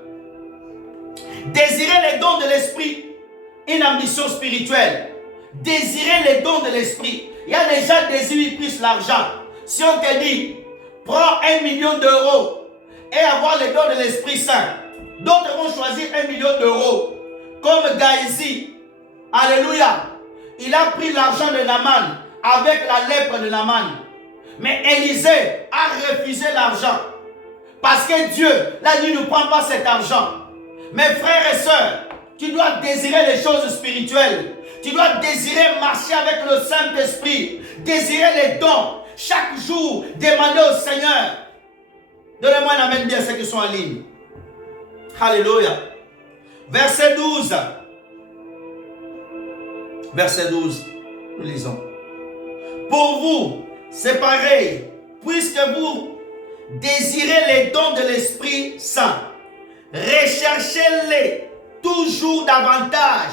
Désirez les dons de l'esprit, une ambition spirituelle. Désirez les dons de l'esprit. Il y a des gens qui désirent plus l'argent. Si on te dit, prends 1 million d'euros et avoir les dons de l'Esprit Saint. D'autres vont choisir 1 million d'euros. Comme Gaïzi. Alléluia. Il a pris l'argent de Naaman avec la lèpre de Naaman. Mais Élisée a refusé l'argent. Parce que Dieu l'a dit, ne prends pas cet argent. Mes frères et sœurs, tu dois désirer les choses spirituelles. Tu dois désirer marcher avec le Saint-Esprit. Désirer les dons. Chaque jour, demander au Seigneur. Donnez-moi un amen bien ceux qui sont en ligne. Alléluia. Verset 12. Verset 12. Nous lisons. Pour vous, c'est pareil. Puisque vous désirez les dons de l'Esprit Saint, recherchez-les toujours davantage,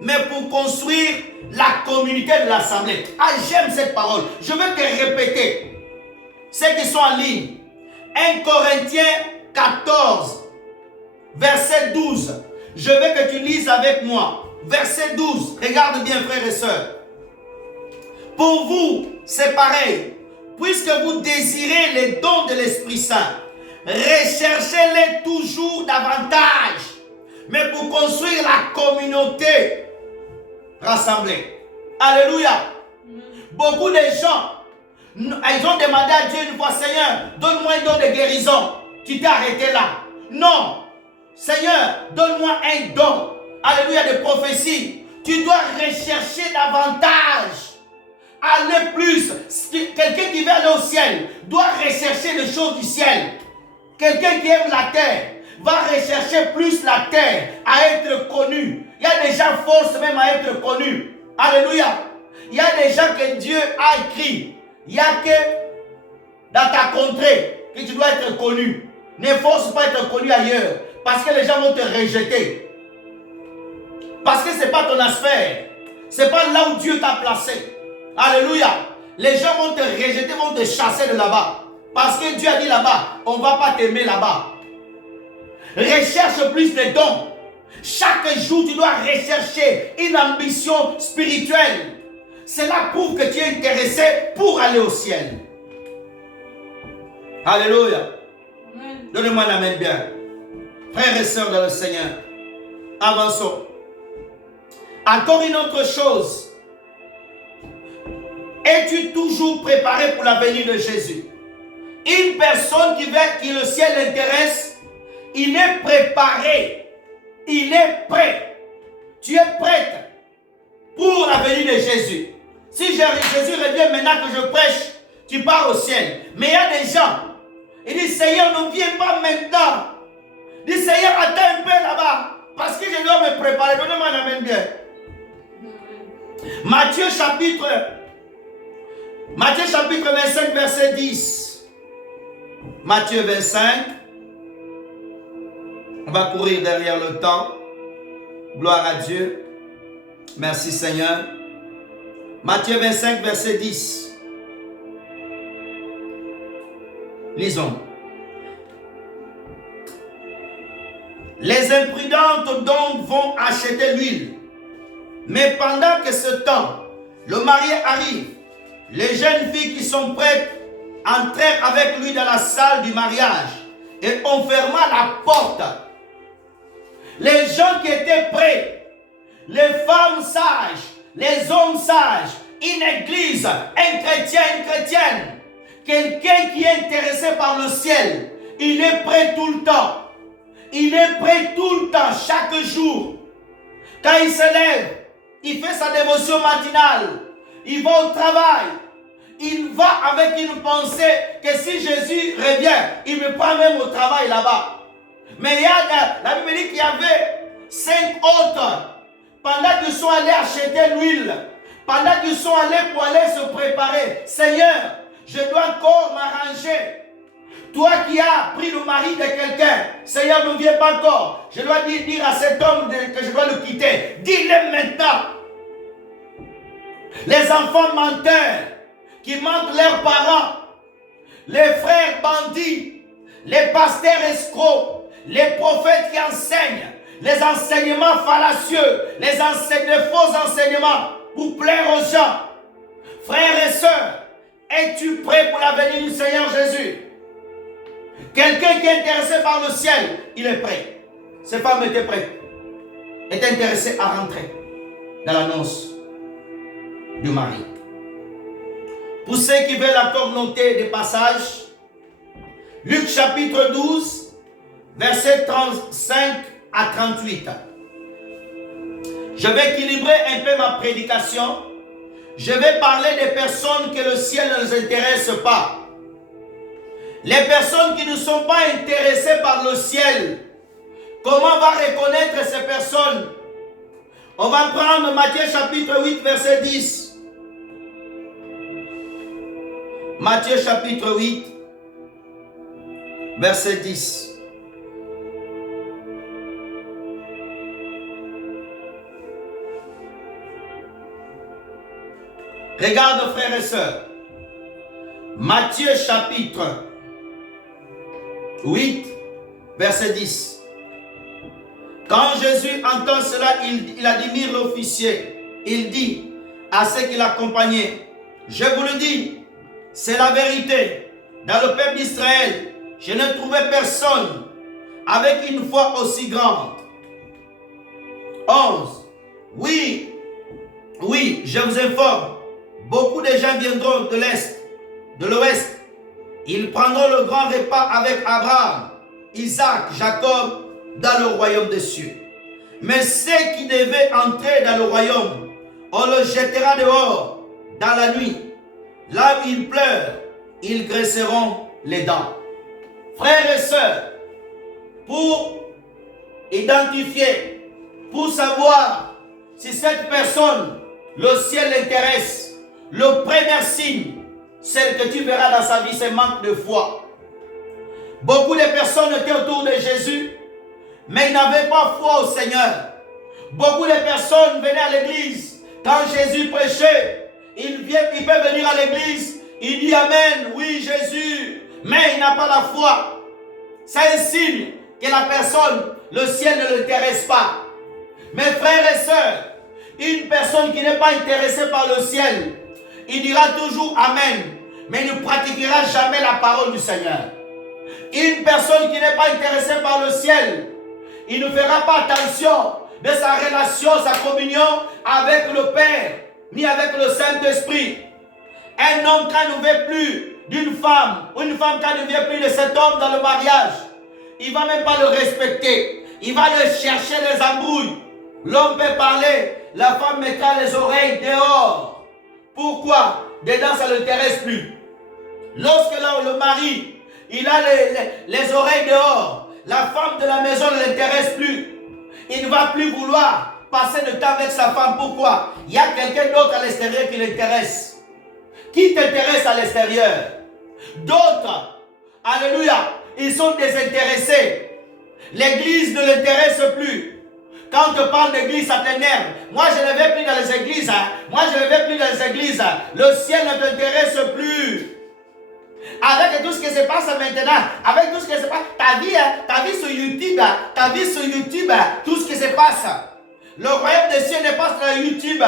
mais pour construire la communauté de l'Assemblée. Ah, j'aime cette parole. Je veux te répéter. Ceux qui sont en ligne. 1 Corinthiens 14, verset 12. Je veux que tu lises avec moi. Verset 12. Regarde bien, frères et sœurs. Pour vous, c'est pareil. Puisque vous désirez les dons de l'Esprit Saint, recherchez-les toujours davantage, mais pour construire la communauté rassemblée. Alléluia. Beaucoup de gens, ils ont demandé à Dieu une fois, Seigneur, donne-moi un don de guérison. Tu t'es arrêté là. Non. Seigneur, donne-moi un don. Alléluia, de prophétie. Tu dois rechercher davantage. Aller plus. Quelqu'un qui veut aller au ciel doit rechercher les choses du ciel. Quelqu'un qui aime la terre va rechercher plus la terre, à être connu. Il y a des gens forcent même à être connus. Alléluia. Il y a des gens que Dieu a écrit. Il n'y a que dans ta contrée que tu dois être connu. Ne force pas être connu ailleurs. Parce que les gens vont te rejeter. Parce que ce n'est pas ton affaire. Ce n'est pas là où Dieu t'a placé. Alléluia. Les gens vont te rejeter, vont te chasser de là-bas. Parce que Dieu a dit là-bas, on ne va pas t'aimer là-bas. Recherche plus de dons. Chaque jour, tu dois rechercher une ambition spirituelle. Cela prouve que tu es intéressé pour aller au ciel. Alléluia. Donnez-moi la main bien. Frères et sœurs dans le Seigneur, avançons. Encore une autre chose. Es-tu toujours préparé pour la venue de Jésus? Une personne qui le ciel l'intéresse, il est préparé. Il est prêt. Tu es prête pour la venue de Jésus. Si Jésus revient maintenant que je prêche, tu pars au ciel. Mais il y a des gens, ils disent, Seigneur, ne viens pas maintenant. Dis, Seigneur, attends un peu là-bas, parce que je dois me préparer. Donne-moi la main bien. Matthieu chapitre 25, verset 10. Matthieu 25. On va courir derrière le temps. Gloire à Dieu. Merci Seigneur. Matthieu 25, verset 10. Lisons. Les imprudentes donc vont acheter l'huile. Mais pendant que ce temps, le marié arrive, les jeunes filles qui sont prêtes entrèrent avec lui dans la salle du mariage et on ferma la porte. Les gens qui étaient prêts, les femmes sages, les hommes sages, une église, un chrétien, une chrétienne, quelqu'un qui est intéressé par le ciel, il est prêt tout le temps. Il est prêt tout le temps, chaque jour. Quand il se lève, il fait sa dévotion matinale, il va au travail, il va avec une pensée que si Jésus revient, il me prend même au travail là-bas. Mais il y a, la Bible dit qu'il y avait 5 autres, pendant qu'ils sont allés acheter l'huile, pendant qu'ils sont allés pour aller se préparer, Seigneur, je dois encore m'arranger. Toi qui as pris le mari de quelqu'un, Seigneur, ne viens pas encore. Je dois dire à cet homme que je dois le quitter. Dis-le maintenant. Les enfants menteurs qui mentent leurs parents, les frères bandits, les pasteurs escrocs, les prophètes qui enseignent, les enseignements fallacieux, les faux enseignements pour plaire aux gens. Frères et sœurs, es-tu prêt pour la venue du Seigneur Jésus? Quelqu'un qui est intéressé par le ciel, il est prêt. Ces femmes étaient prêtes, étaient intéressées à rentrer dans la noce du mari. Pour ceux qui veulent encore noter des passages, Luc chapitre 12, versets 35 à 38. Je vais équilibrer un peu ma prédication. Je vais parler des personnes que le ciel ne les intéresse pas. Les personnes qui ne sont pas intéressées par le ciel, comment on va reconnaître ces personnes? On va prendre Matthieu chapitre 8, verset 10. Matthieu chapitre 8, verset 10. Regarde frères et sœurs. Matthieu chapitre 8, verset 10. Quand Jésus entend cela, il admire l'officier. Il dit à ceux qui l'accompagnaient, je vous le dis, c'est la vérité. Dans le peuple d'Israël, je n'ai trouvé personne avec une foi aussi grande. 11. Oui, je vous informe, beaucoup de gens viendront de l'Est, de l'Ouest. Ils prendront le grand repas avec Abraham, Isaac, Jacob dans le royaume des cieux. Mais ceux qui devaient entrer dans le royaume, on le jettera dehors dans la nuit. Là où ils pleurent, ils graisseront les dents. Frères et sœurs, pour identifier, pour savoir si cette personne, le ciel l'intéresse, le premier signe, celle que tu verras dans sa vie, c'est manque de foi. Beaucoup de personnes étaient autour de Jésus, mais ils n'avaient pas foi au Seigneur. Beaucoup de personnes venaient à l'église. Quand Jésus prêchait, il peut venir à l'église, il dit Amen, oui Jésus, mais il n'a pas la foi. C'est un signe que la personne, le ciel ne l'intéresse pas. Mes frères et sœurs, une personne qui n'est pas intéressée par le ciel, il dira toujours Amen, mais il ne pratiquera jamais la parole du Seigneur. Une personne qui n'est pas intéressée par le ciel, il ne fera pas attention de sa relation, sa communion avec le Père, ni avec le Saint-Esprit. Un homme qui ne veut plus d'une femme, ou une femme qui ne veut plus de cet homme dans le mariage, il ne va même pas le respecter. Il va le chercher les embrouilles. L'homme peut parler, la femme mettra les oreilles dehors. Pourquoi? Dedans, ça ne l'intéresse plus. Lorsque là, le mari, il a les oreilles dehors, la femme de la maison ne l'intéresse plus. Il ne va plus vouloir passer de temps avec sa femme. Pourquoi? Il y a quelqu'un d'autre à l'extérieur qui l'intéresse. Qui t'intéresse à l'extérieur? D'autres, alléluia, ils sont désintéressés. L'église ne l'intéresse plus. Quand on parle d'église, ça t'énerve. Moi, je ne vais plus dans les églises. Moi, je ne vais plus dans les églises. Le ciel ne t'intéresse plus. Avec tout ce qui se passe maintenant, avec tout ce qui se passe, ta vie sur YouTube, tout ce qui se passe. Le royaume des cieux n'est pas sur YouTube.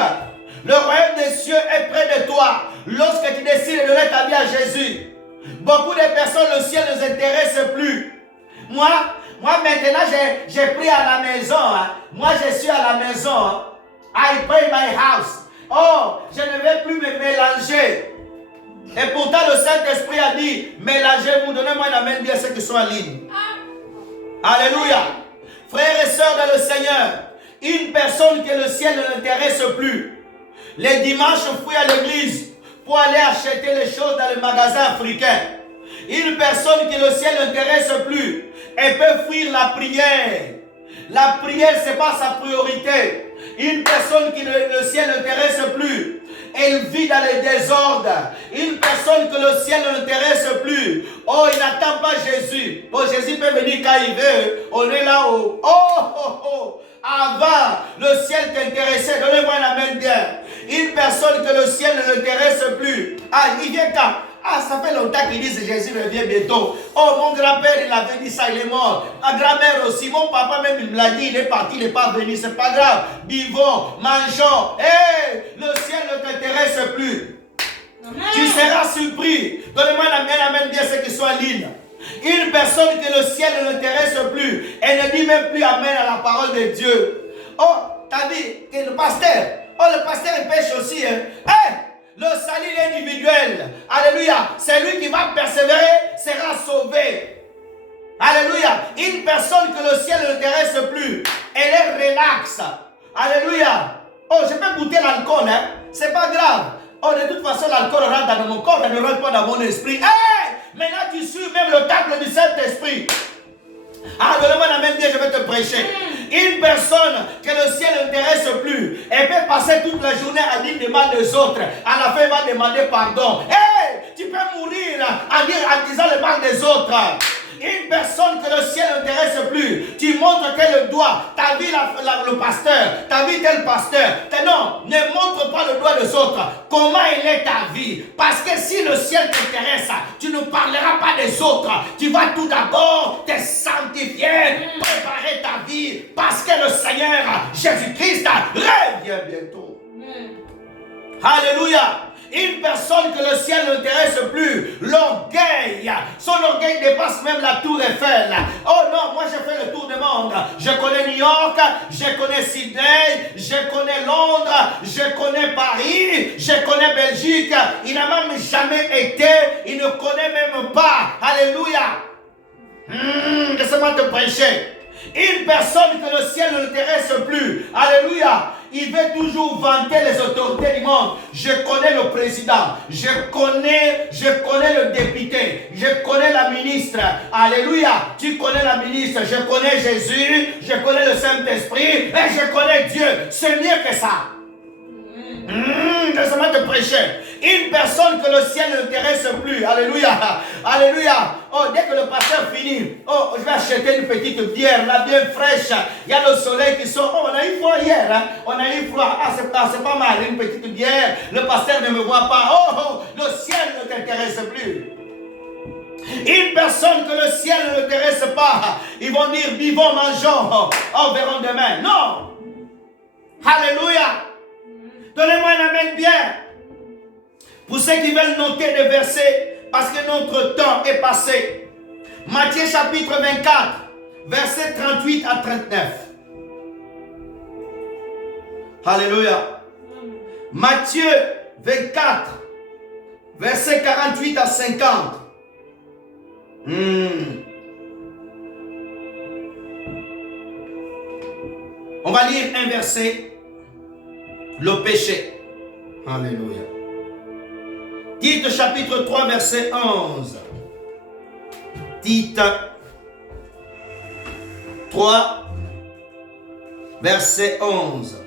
Le royaume des cieux est près de toi. Lorsque tu décides de donner ta vie à Jésus, beaucoup de personnes, le ciel ne les intéresse plus. Moi maintenant, j'ai pris à la maison. Moi, je suis à la maison. I pray my house. Oh, je ne vais plus me mélanger. Et pourtant, le Saint-Esprit a dit, mélangez-vous, donnez-moi une amène bien ceux qui sont en ligne. Alléluia. Frères et sœurs dans le Seigneur, une personne que le ciel ne l'intéresse plus. Les dimanches, fouille à l'église pour aller acheter les choses dans les magasins africains. Une personne que le ciel n'intéresse plus, elle peut fuir la prière. La prière, ce n'est pas sa priorité. Une personne qui le ciel n'intéresse plus, elle vit dans les désordres. Une personne que le ciel ne l'intéresse plus, oh, il n'attend pas Jésus. Oh, Jésus peut venir quand il veut. On est là-haut. Oh. Avant, le ciel t'intéressait. Donnez-moi la main bien. Une personne que le ciel ne l'intéresse plus. Ah, il vient quand? Ah, ça fait longtemps qu'ils disent Jésus revient bientôt. Oh, mon grand-père, il avait dit ça, il est mort. Ma grand-mère aussi, mon papa même, il me l'a dit, il est parti, il n'est pas venu. C'est pas grave. Vivons, mangeons. Hey, le ciel ne t'intéresse plus. Amen. Tu seras surpris. Donnez-moi la main bien ceux qui sont en ligne. Une personne que le ciel ne l'intéresse plus, elle ne dit même plus amen à la parole de Dieu. Oh, t'as dit que le pasteur, le pasteur il pêche aussi. Hey! Le salut est individuel. Alléluia. C'est lui qui va persévérer, sera sauvé. Alléluia. Une personne que le ciel ne l'intéresse plus, elle est relaxe. Alléluia. Oh, je peux goûter l'alcool, c'est pas grave. Oh, de toute façon, l'alcool rentre dans mon corps, elle ne rentre pas dans mon esprit. Hey! Maintenant, tu suis même le temple du Saint-Esprit. Ah, donne-moi la même bien, je vais te prêcher. Une personne que le ciel n'intéresse plus, elle peut passer toute la journée à dire du mal des autres. À la fin, elle va demander pardon. Hey, tu peux mourir en disant le mal des autres. Une personne que le ciel n'intéresse plus, tu montres quel doigt, t'as vu le pasteur, t'as vu tel pasteur. Non, ne montre pas le doigt des autres. Comment il est ta vie? Parce que si le ciel t'intéresse, tu ne parleras pas des autres. Tu vas tout d'abord te sanctifier, préparer ta vie, parce que le Seigneur Jésus-Christ revient bientôt. Alléluia. Une personne que le ciel n'intéresse plus, l'orgueil, son orgueil dépasse même la tour Eiffel. Oh non, moi j'ai fait le tour du monde. Je connais New York, je connais Sydney, je connais Londres, je connais Paris, je connais Belgique. Il n'a même jamais été, il ne connaît même pas. Alléluia. Laissez-moi te prêcher. Une personne que le ciel ne l'intéresse plus, alléluia, il veut toujours vanter les autorités du monde. Je connais le président, je connais le député, je connais la ministre, alléluia, tu connais la ministre, je connais Jésus, je connais le Saint-Esprit et je connais Dieu. C'est mieux que ça. Laisse-moi te prêcher. Une personne que le ciel n'intéresse plus. Alléluia. Alléluia. Oh, dès que le pasteur finit, oh, je vais acheter une petite bière, là, bien fraîche. Il y a le soleil qui sort. Oh, on a eu froid hier. Hein? On a eu froid. Ah, c'est pas mal. Une petite bière. Le pasteur ne me voit pas. Oh, le ciel ne t'intéresse plus. Une personne que le ciel ne l'intéresse pas, ils vont dire vivons, mangeons, on verra demain. Non. Alléluia. Donnez-moi un amen bien. Pour ceux qui veulent noter des versets, parce que notre temps est passé. Matthieu chapitre 24, versets 38 à 39. Alléluia. Matthieu 24, versets 48 à 50. On va lire un verset. Le péché. Alléluia. Tite chapitre 3 verset 11. Tite 3 verset 11.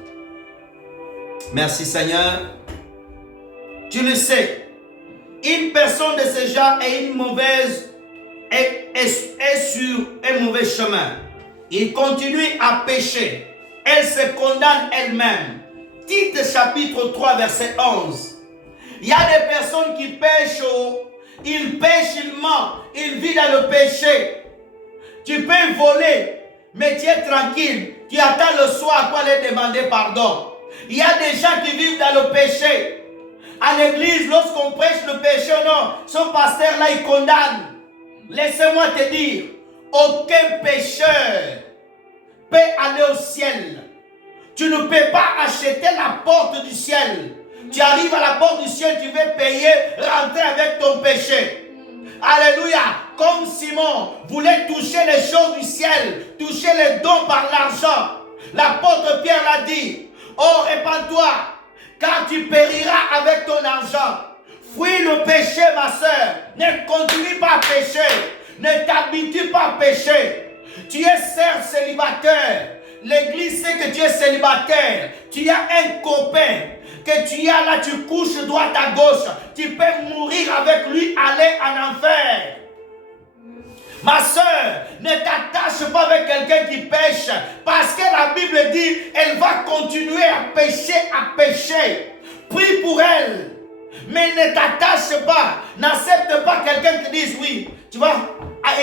Merci Seigneur. Tu le sais, une personne de ce genre est une mauvaise, est sur un mauvais chemin. Il continue à pécher. Elle se condamne elle-même. Tite chapitre 3 verset 11. Il y a des personnes qui pêchent, ils pêchent, ils mentent, ils vivent dans le péché. Tu peux voler, mais tu es tranquille. Tu attends le soir pour aller demander pardon. Il y a des gens qui vivent dans le péché. À l'église, lorsqu'on prêche le péché, non, ce pasteur-là, il condamne. Laissez-moi te dire, aucun pécheur peut aller au ciel. Tu ne peux pas acheter la porte du ciel. Tu arrives à la porte du ciel, tu veux payer, rentrer avec ton péché. Alléluia. Comme Simon voulait toucher les choses du ciel, toucher les dons par l'argent. L'apôtre Pierre l'a dit, oh, répands-toi, car tu périras avec ton argent. Fuis le péché, ma soeur. Ne continue pas à pécher. Ne t'habitue pas à pécher. Tu es certes célibataire. L'église sait que tu es célibataire. Tu as un copain que tu as là, tu couches droite à gauche. Tu peux mourir avec lui, aller en enfer. Ma soeur, ne t'attache pas avec quelqu'un qui pêche. Parce que la Bible dit, elle va continuer à pécher. Prie pour elle. Mais ne t'attache pas. N'accepte pas quelqu'un qui dise, oui, tu vois,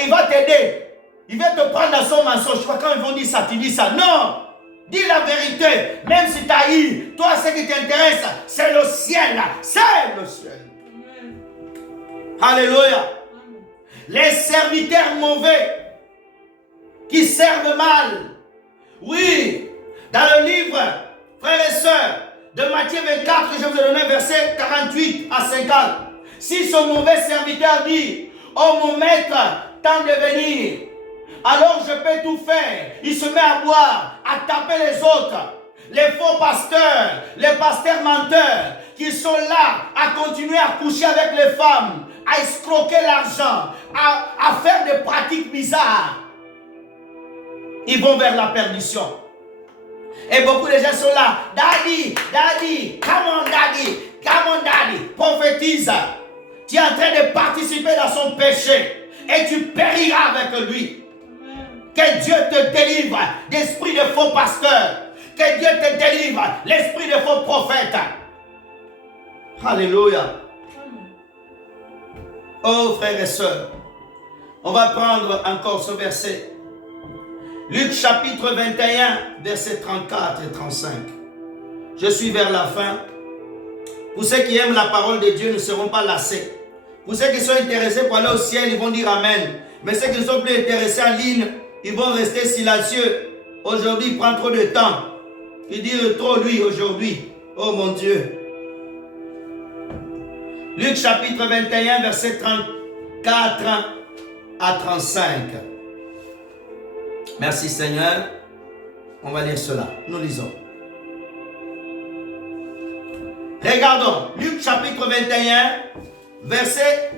il va t'aider. Il va te prendre dans son mensonge. Tu vois, quand ils vont dire ça, tu dis ça. Non! Dis la vérité. Même si tu as eu, toi, ce qui t'intéresse, c'est le ciel. C'est le ciel. Alléluia. Amen. Les serviteurs mauvais qui servent mal. Oui, dans le livre, frères et sœurs, de Matthieu 24, je vous ai donné verset 48 à 50. Si ce mauvais serviteur dit, oh mon maître, temps de venir, alors je peux tout faire. Il se met à boire, à taper les autres. Les faux pasteurs, les pasteurs menteurs, qui sont là à continuer à coucher avec les femmes, à escroquer l'argent, à faire des pratiques bizarres. Ils vont vers la perdition. Et beaucoup de gens sont là. Daddy, daddy, come on daddy, prophétise. Tu es en train de participer dans son péché et tu périras avec lui. Que Dieu te délivre d'esprit de faux pasteurs. Que Dieu te délivre l'esprit de faux prophètes. Alléluia. Oh frères et sœurs, on va prendre encore ce verset. Luc chapitre 21, versets 34 et 35. Je suis vers la fin. Pour ceux qui aiment la parole de Dieu ne seront pas lassés. Pour ceux qui sont intéressés pour aller au ciel, ils vont dire Amen. Mais ceux qui ne sont plus intéressés en ligne, ils vont rester silencieux. Aujourd'hui, il prend trop de temps. Il dit trop lui aujourd'hui. Oh mon Dieu. Luc chapitre 21, verset 34 à 35. Merci Seigneur. On va lire cela. Nous lisons. Regardons. Luc chapitre 21, verset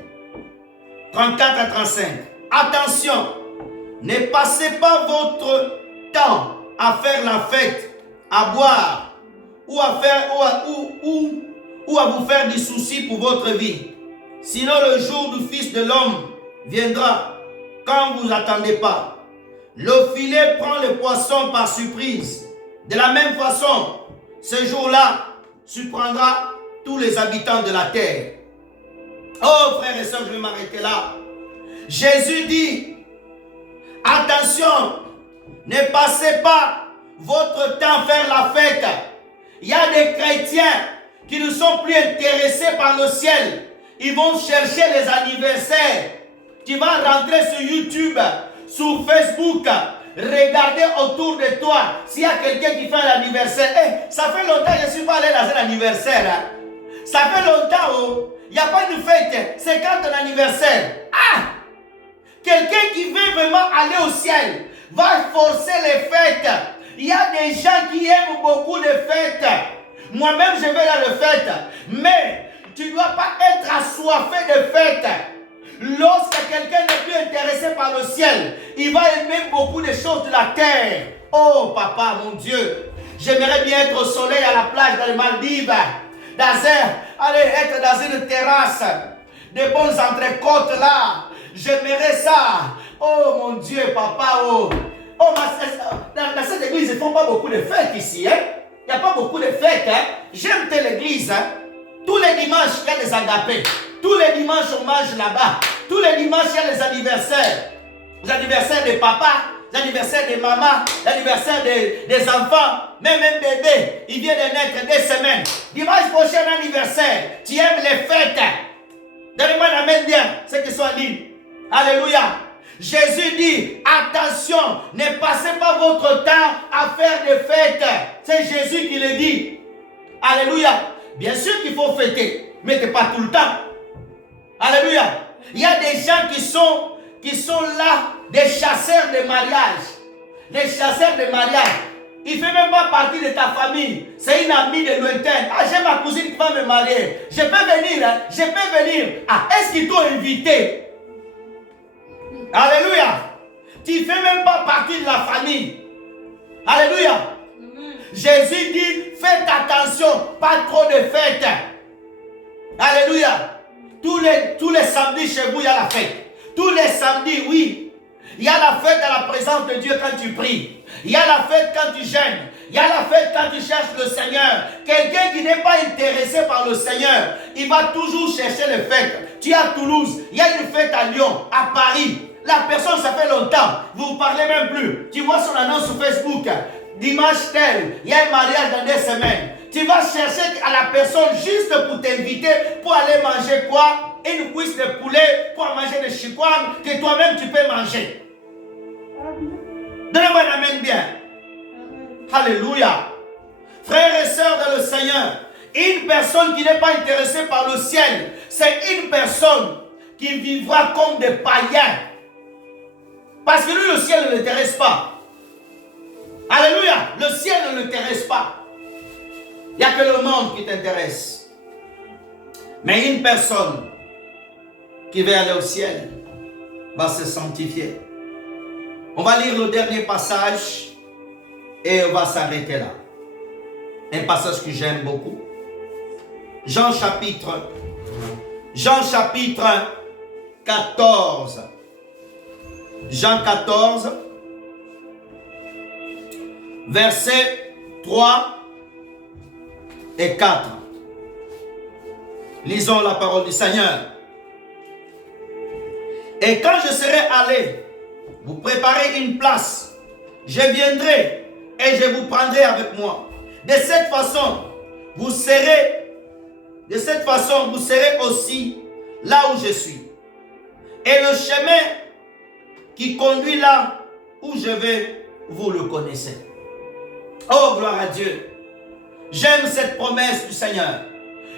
34 à 35. Attention. Ne passez pas votre temps à faire la fête, à boire, ou à vous faire du souci pour votre vie. Sinon le jour du Fils de l'homme viendra quand vous n'attendez pas. Le filet prend le poisson par surprise. De la même façon, ce jour-là surprendra tous les habitants de la terre. Oh frères et sœurs, je vais m'arrêter là. Jésus dit, attention, ne passez pas votre temps à faire la fête. Il y a des chrétiens qui ne sont plus intéressés par le ciel. Ils vont chercher les anniversaires. Tu vas rentrer sur YouTube, sur Facebook, regarder autour de toi s'il y a quelqu'un qui fait un anniversaire. Hey, ça fait longtemps que je ne suis pas allé dans un anniversaire. Hein? Ça fait longtemps, il n'y a pas de fête. C'est quand ton anniversaire. Ah! Quelqu'un qui veut vraiment aller au ciel va forcer les fêtes. Il y a des gens qui aiment beaucoup les fêtes. Moi-même, je vais dans les fêtes. Mais tu ne dois pas être assoiffé de fêtes. Lorsque quelqu'un n'est plus intéressé par le ciel, il va aimer beaucoup de choses de la terre. Oh papa, mon Dieu, j'aimerais bien être au soleil à la plage dans les Maldives, être dans une terrasse, des bonnes entrecôtes là. J'aimerais ça. Oh mon Dieu, papa, oh. Dans cette église, ils ne font pas beaucoup de fêtes ici. Hein? Il n'y a pas beaucoup de fêtes. Hein? J'aime telle église. Hein? Tous les dimanches, il y a des agapés. Tous les dimanches, on mange là-bas. Tous les dimanches, il y a les anniversaires. Les anniversaires des papas, les anniversaires des mamans, l'anniversaire des enfants, même un bébé, il vient de naître 2 semaines. Dimanche prochain, anniversaire. Tu aimes les fêtes. Donnez-moi la main bien, ceux qui sont en ligne. Alléluia. Jésus dit, attention, ne passez pas votre temps à faire des fêtes. C'est Jésus qui le dit. Alléluia. Bien sûr qu'il faut fêter, mais ce n'est pas tout le temps. Alléluia. Il y a des gens qui sont là, des chasseurs de mariage. Les chasseurs de mariage. Il ne fait même pas partie de ta famille. C'est une amie de lointaine. Ah, j'ai ma cousine qui va me marier. Je peux venir, hein? Je peux venir. Ah, est-ce qu'ils t'ont invité? Alléluia. Tu ne fais même pas partie de la famille. Alléluia. Jésus dit, faites attention, pas trop de fêtes. Alléluia. Tous les samedis chez vous, il y a la fête. Tous les samedis, oui. Il y a la fête à la présence de Dieu quand tu pries. Il y a la fête quand tu jeûnes. Il y a la fête quand tu cherches le Seigneur. Quelqu'un qui n'est pas intéressé par le Seigneur, il va toujours chercher les fêtes. Tu es à Toulouse, il y a une fête à Lyon, à Paris. La personne, ça fait longtemps, vous ne vous parlez même plus. Tu vois son annonce sur Facebook, dimanche tel, il y a un mariage dans 2 semaines. Tu vas chercher à la personne juste pour t'inviter, pour aller manger quoi? Une cuisse de poulet, pour manger des chikwang, que toi-même tu peux manger. Donnez-moi la main bien. Alléluia. Frères et sœurs dans le Seigneur, une personne qui n'est pas intéressée par le ciel, c'est une personne qui vivra comme des païens. Parce que lui, le ciel ne l'intéresse pas. Alléluia. Le ciel ne l'intéresse pas. Il n'y a que le monde qui t'intéresse. Mais une personne qui veut aller au ciel va se sanctifier. On va lire le dernier passage et on va s'arrêter là. Un passage que j'aime beaucoup. Jean chapitre 14. Jean 14, versets 3 et 4. Lisons la parole du Seigneur. Et quand je serai allé vous préparer une place, je viendrai et je vous prendrai avec moi. De cette façon, vous serez aussi là où je suis. Et le chemin qui conduit là où je vais, vous le connaissez. Oh, gloire à Dieu. J'aime cette promesse du Seigneur.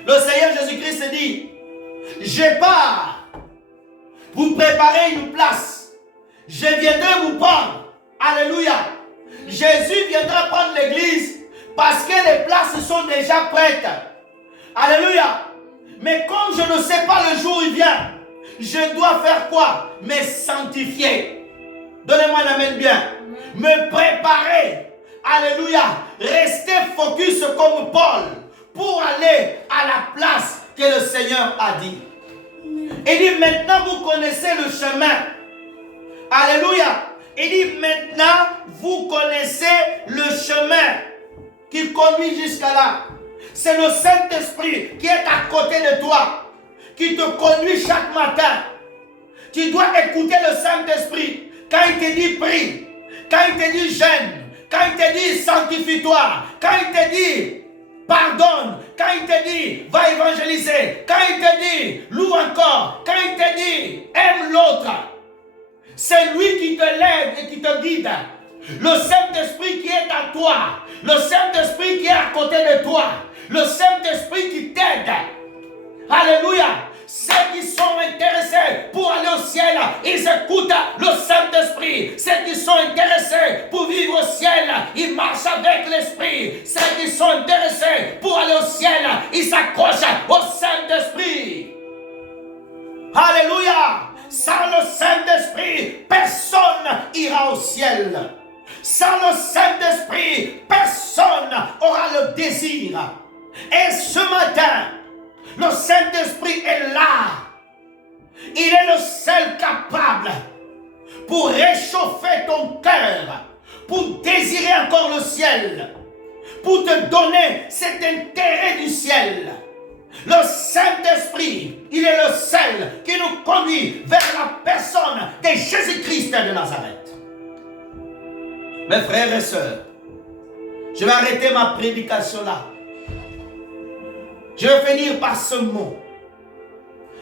Le Seigneur Jésus-Christ dit, je pars vous préparer une place. Je viendrai vous prendre. Alléluia. Jésus viendra prendre l'église parce que les places sont déjà prêtes. Alléluia. Mais comme je ne sais pas le jour où il vient, je dois faire quoi? Me sanctifier. Donnez-moi la main bien. Me préparer. Alléluia. Rester focus comme Paul pour aller à la place que le Seigneur a dit. Il dit maintenant vous connaissez le chemin. Alléluia. Il dit maintenant vous connaissez le chemin qui conduit jusqu'à là. C'est le Saint-Esprit qui est à côté de toi, qui te conduit chaque matin. Tu dois écouter le Saint-Esprit. Quand il te dit prie, quand il te dit jeûne, quand il te dit sanctifie-toi, quand il te dit pardonne, quand il te dit va évangéliser, quand il te dit loue encore, quand il te dit aime l'autre, c'est lui qui te l'aide et qui te guide. Le Saint-Esprit qui est à toi, le Saint-Esprit qui est à côté de toi, le Saint-Esprit qui t'aide. Alléluia. Ceux qui sont intéressés pour aller au ciel, ils écoutent le Saint-Esprit. Ceux qui sont intéressés pour vivre au ciel, ils marchent avec l'Esprit. Ceux qui sont intéressés pour aller au ciel, ils s'accrochent au Saint-Esprit. Alléluia! Sans le Saint-Esprit, personne ira au ciel. Sans le Saint-Esprit, personne aura le désir. Et ce matin, le Saint-Esprit est là. Il est le seul capable pour réchauffer ton cœur, pour désirer encore le ciel, pour te donner cet intérêt du ciel. Le Saint-Esprit, il est le seul qui nous conduit vers la personne de Jésus-Christ de Nazareth. Mes frères et sœurs, je vais arrêter ma prédication là. Je vais finir par ce mot.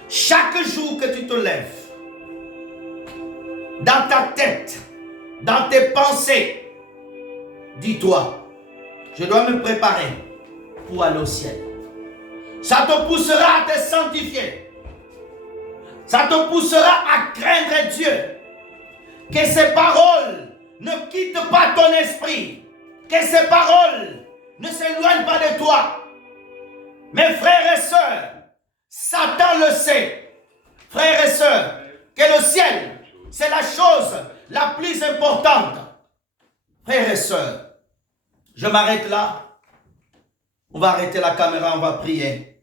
Chaque jour que tu te lèves, dans ta tête, dans tes pensées, dis-toi, je dois me préparer pour aller au ciel. Ça te poussera à te sanctifier. Ça te poussera à craindre Dieu. Que ces paroles ne quittent pas ton esprit. Que ces paroles ne s'éloignent pas de toi. Mes frères et sœurs, Satan le sait. Frères et sœurs, que le ciel, c'est la chose la plus importante. Frères et sœurs, je m'arrête là. On va arrêter la caméra, on va prier.